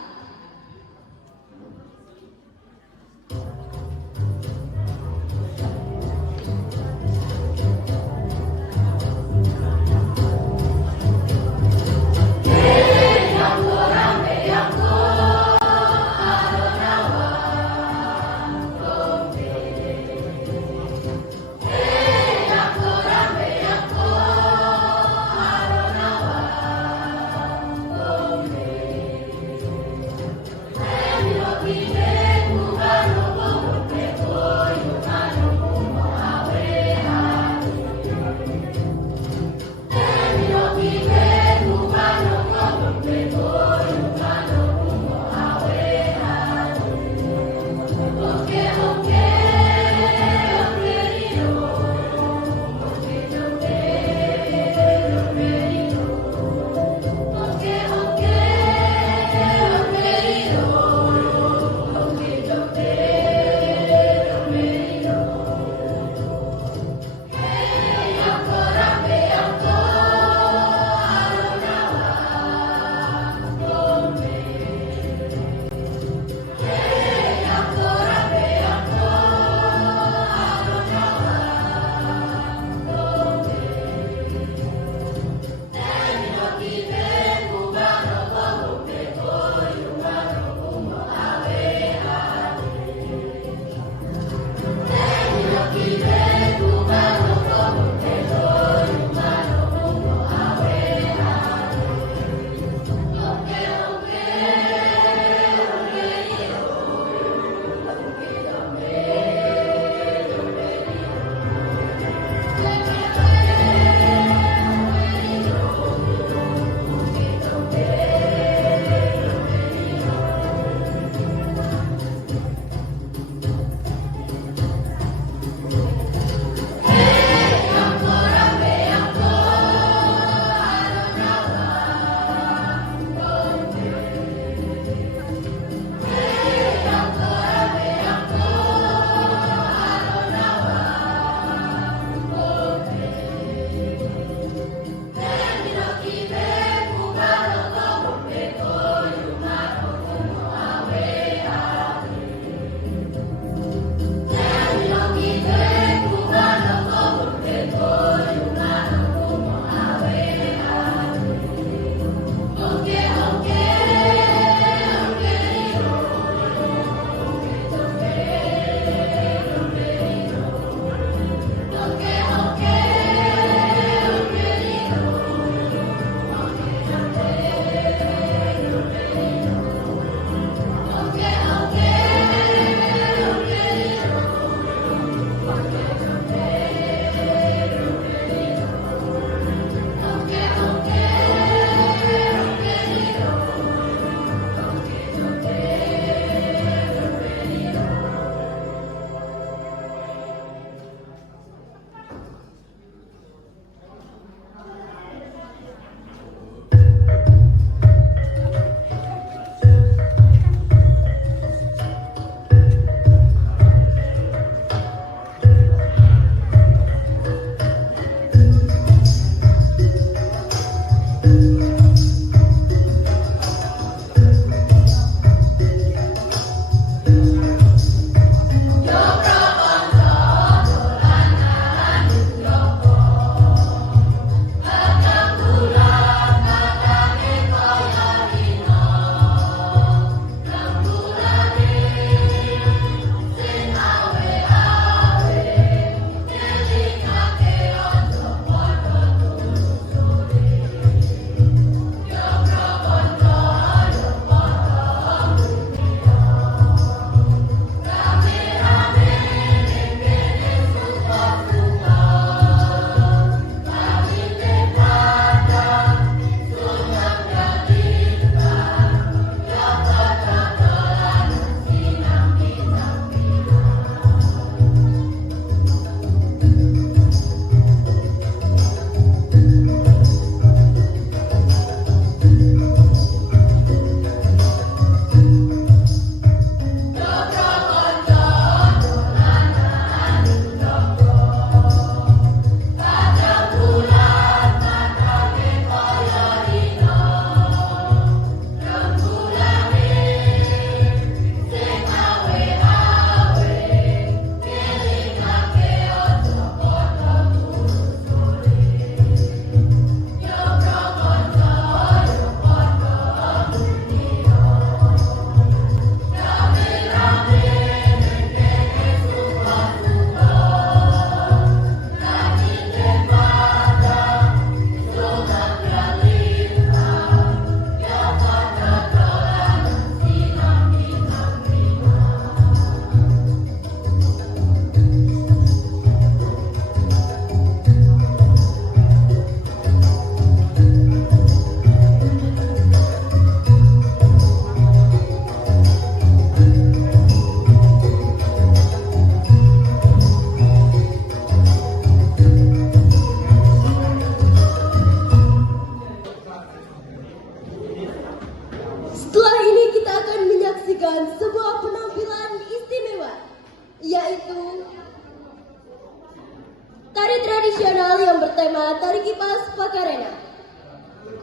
bersama Tari Kipas Pakarena.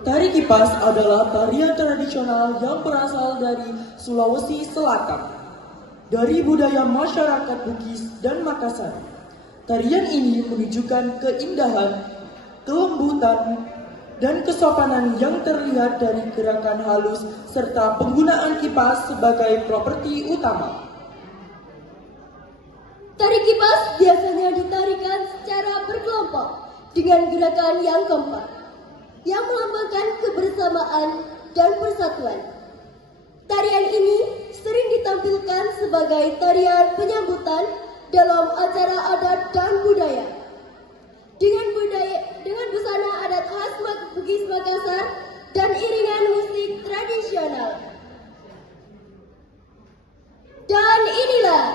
Tari kipas adalah tarian tradisional yang berasal dari Sulawesi Selatan, dari budaya masyarakat Bugis dan Makassar. Tarian ini menunjukkan keindahan, kelembutan, dan kesopanan yang terlihat dari gerakan halus serta penggunaan kipas sebagai properti utama. Tari kipas biasanya ditarikan secara berkelompok dengan gerakan yang kompak, yang melambangkan kebersamaan dan persatuan. Tarian ini sering ditampilkan sebagai tarian penyambutan dalam acara adat dan budaya. Dengan busana adat khas Bugis Makassar dan iringan musik tradisional. Dan inilah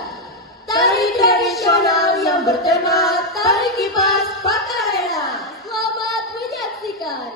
tari tradisional yang bertema Tari Kipas Pakarena. Selamat menyaksikan.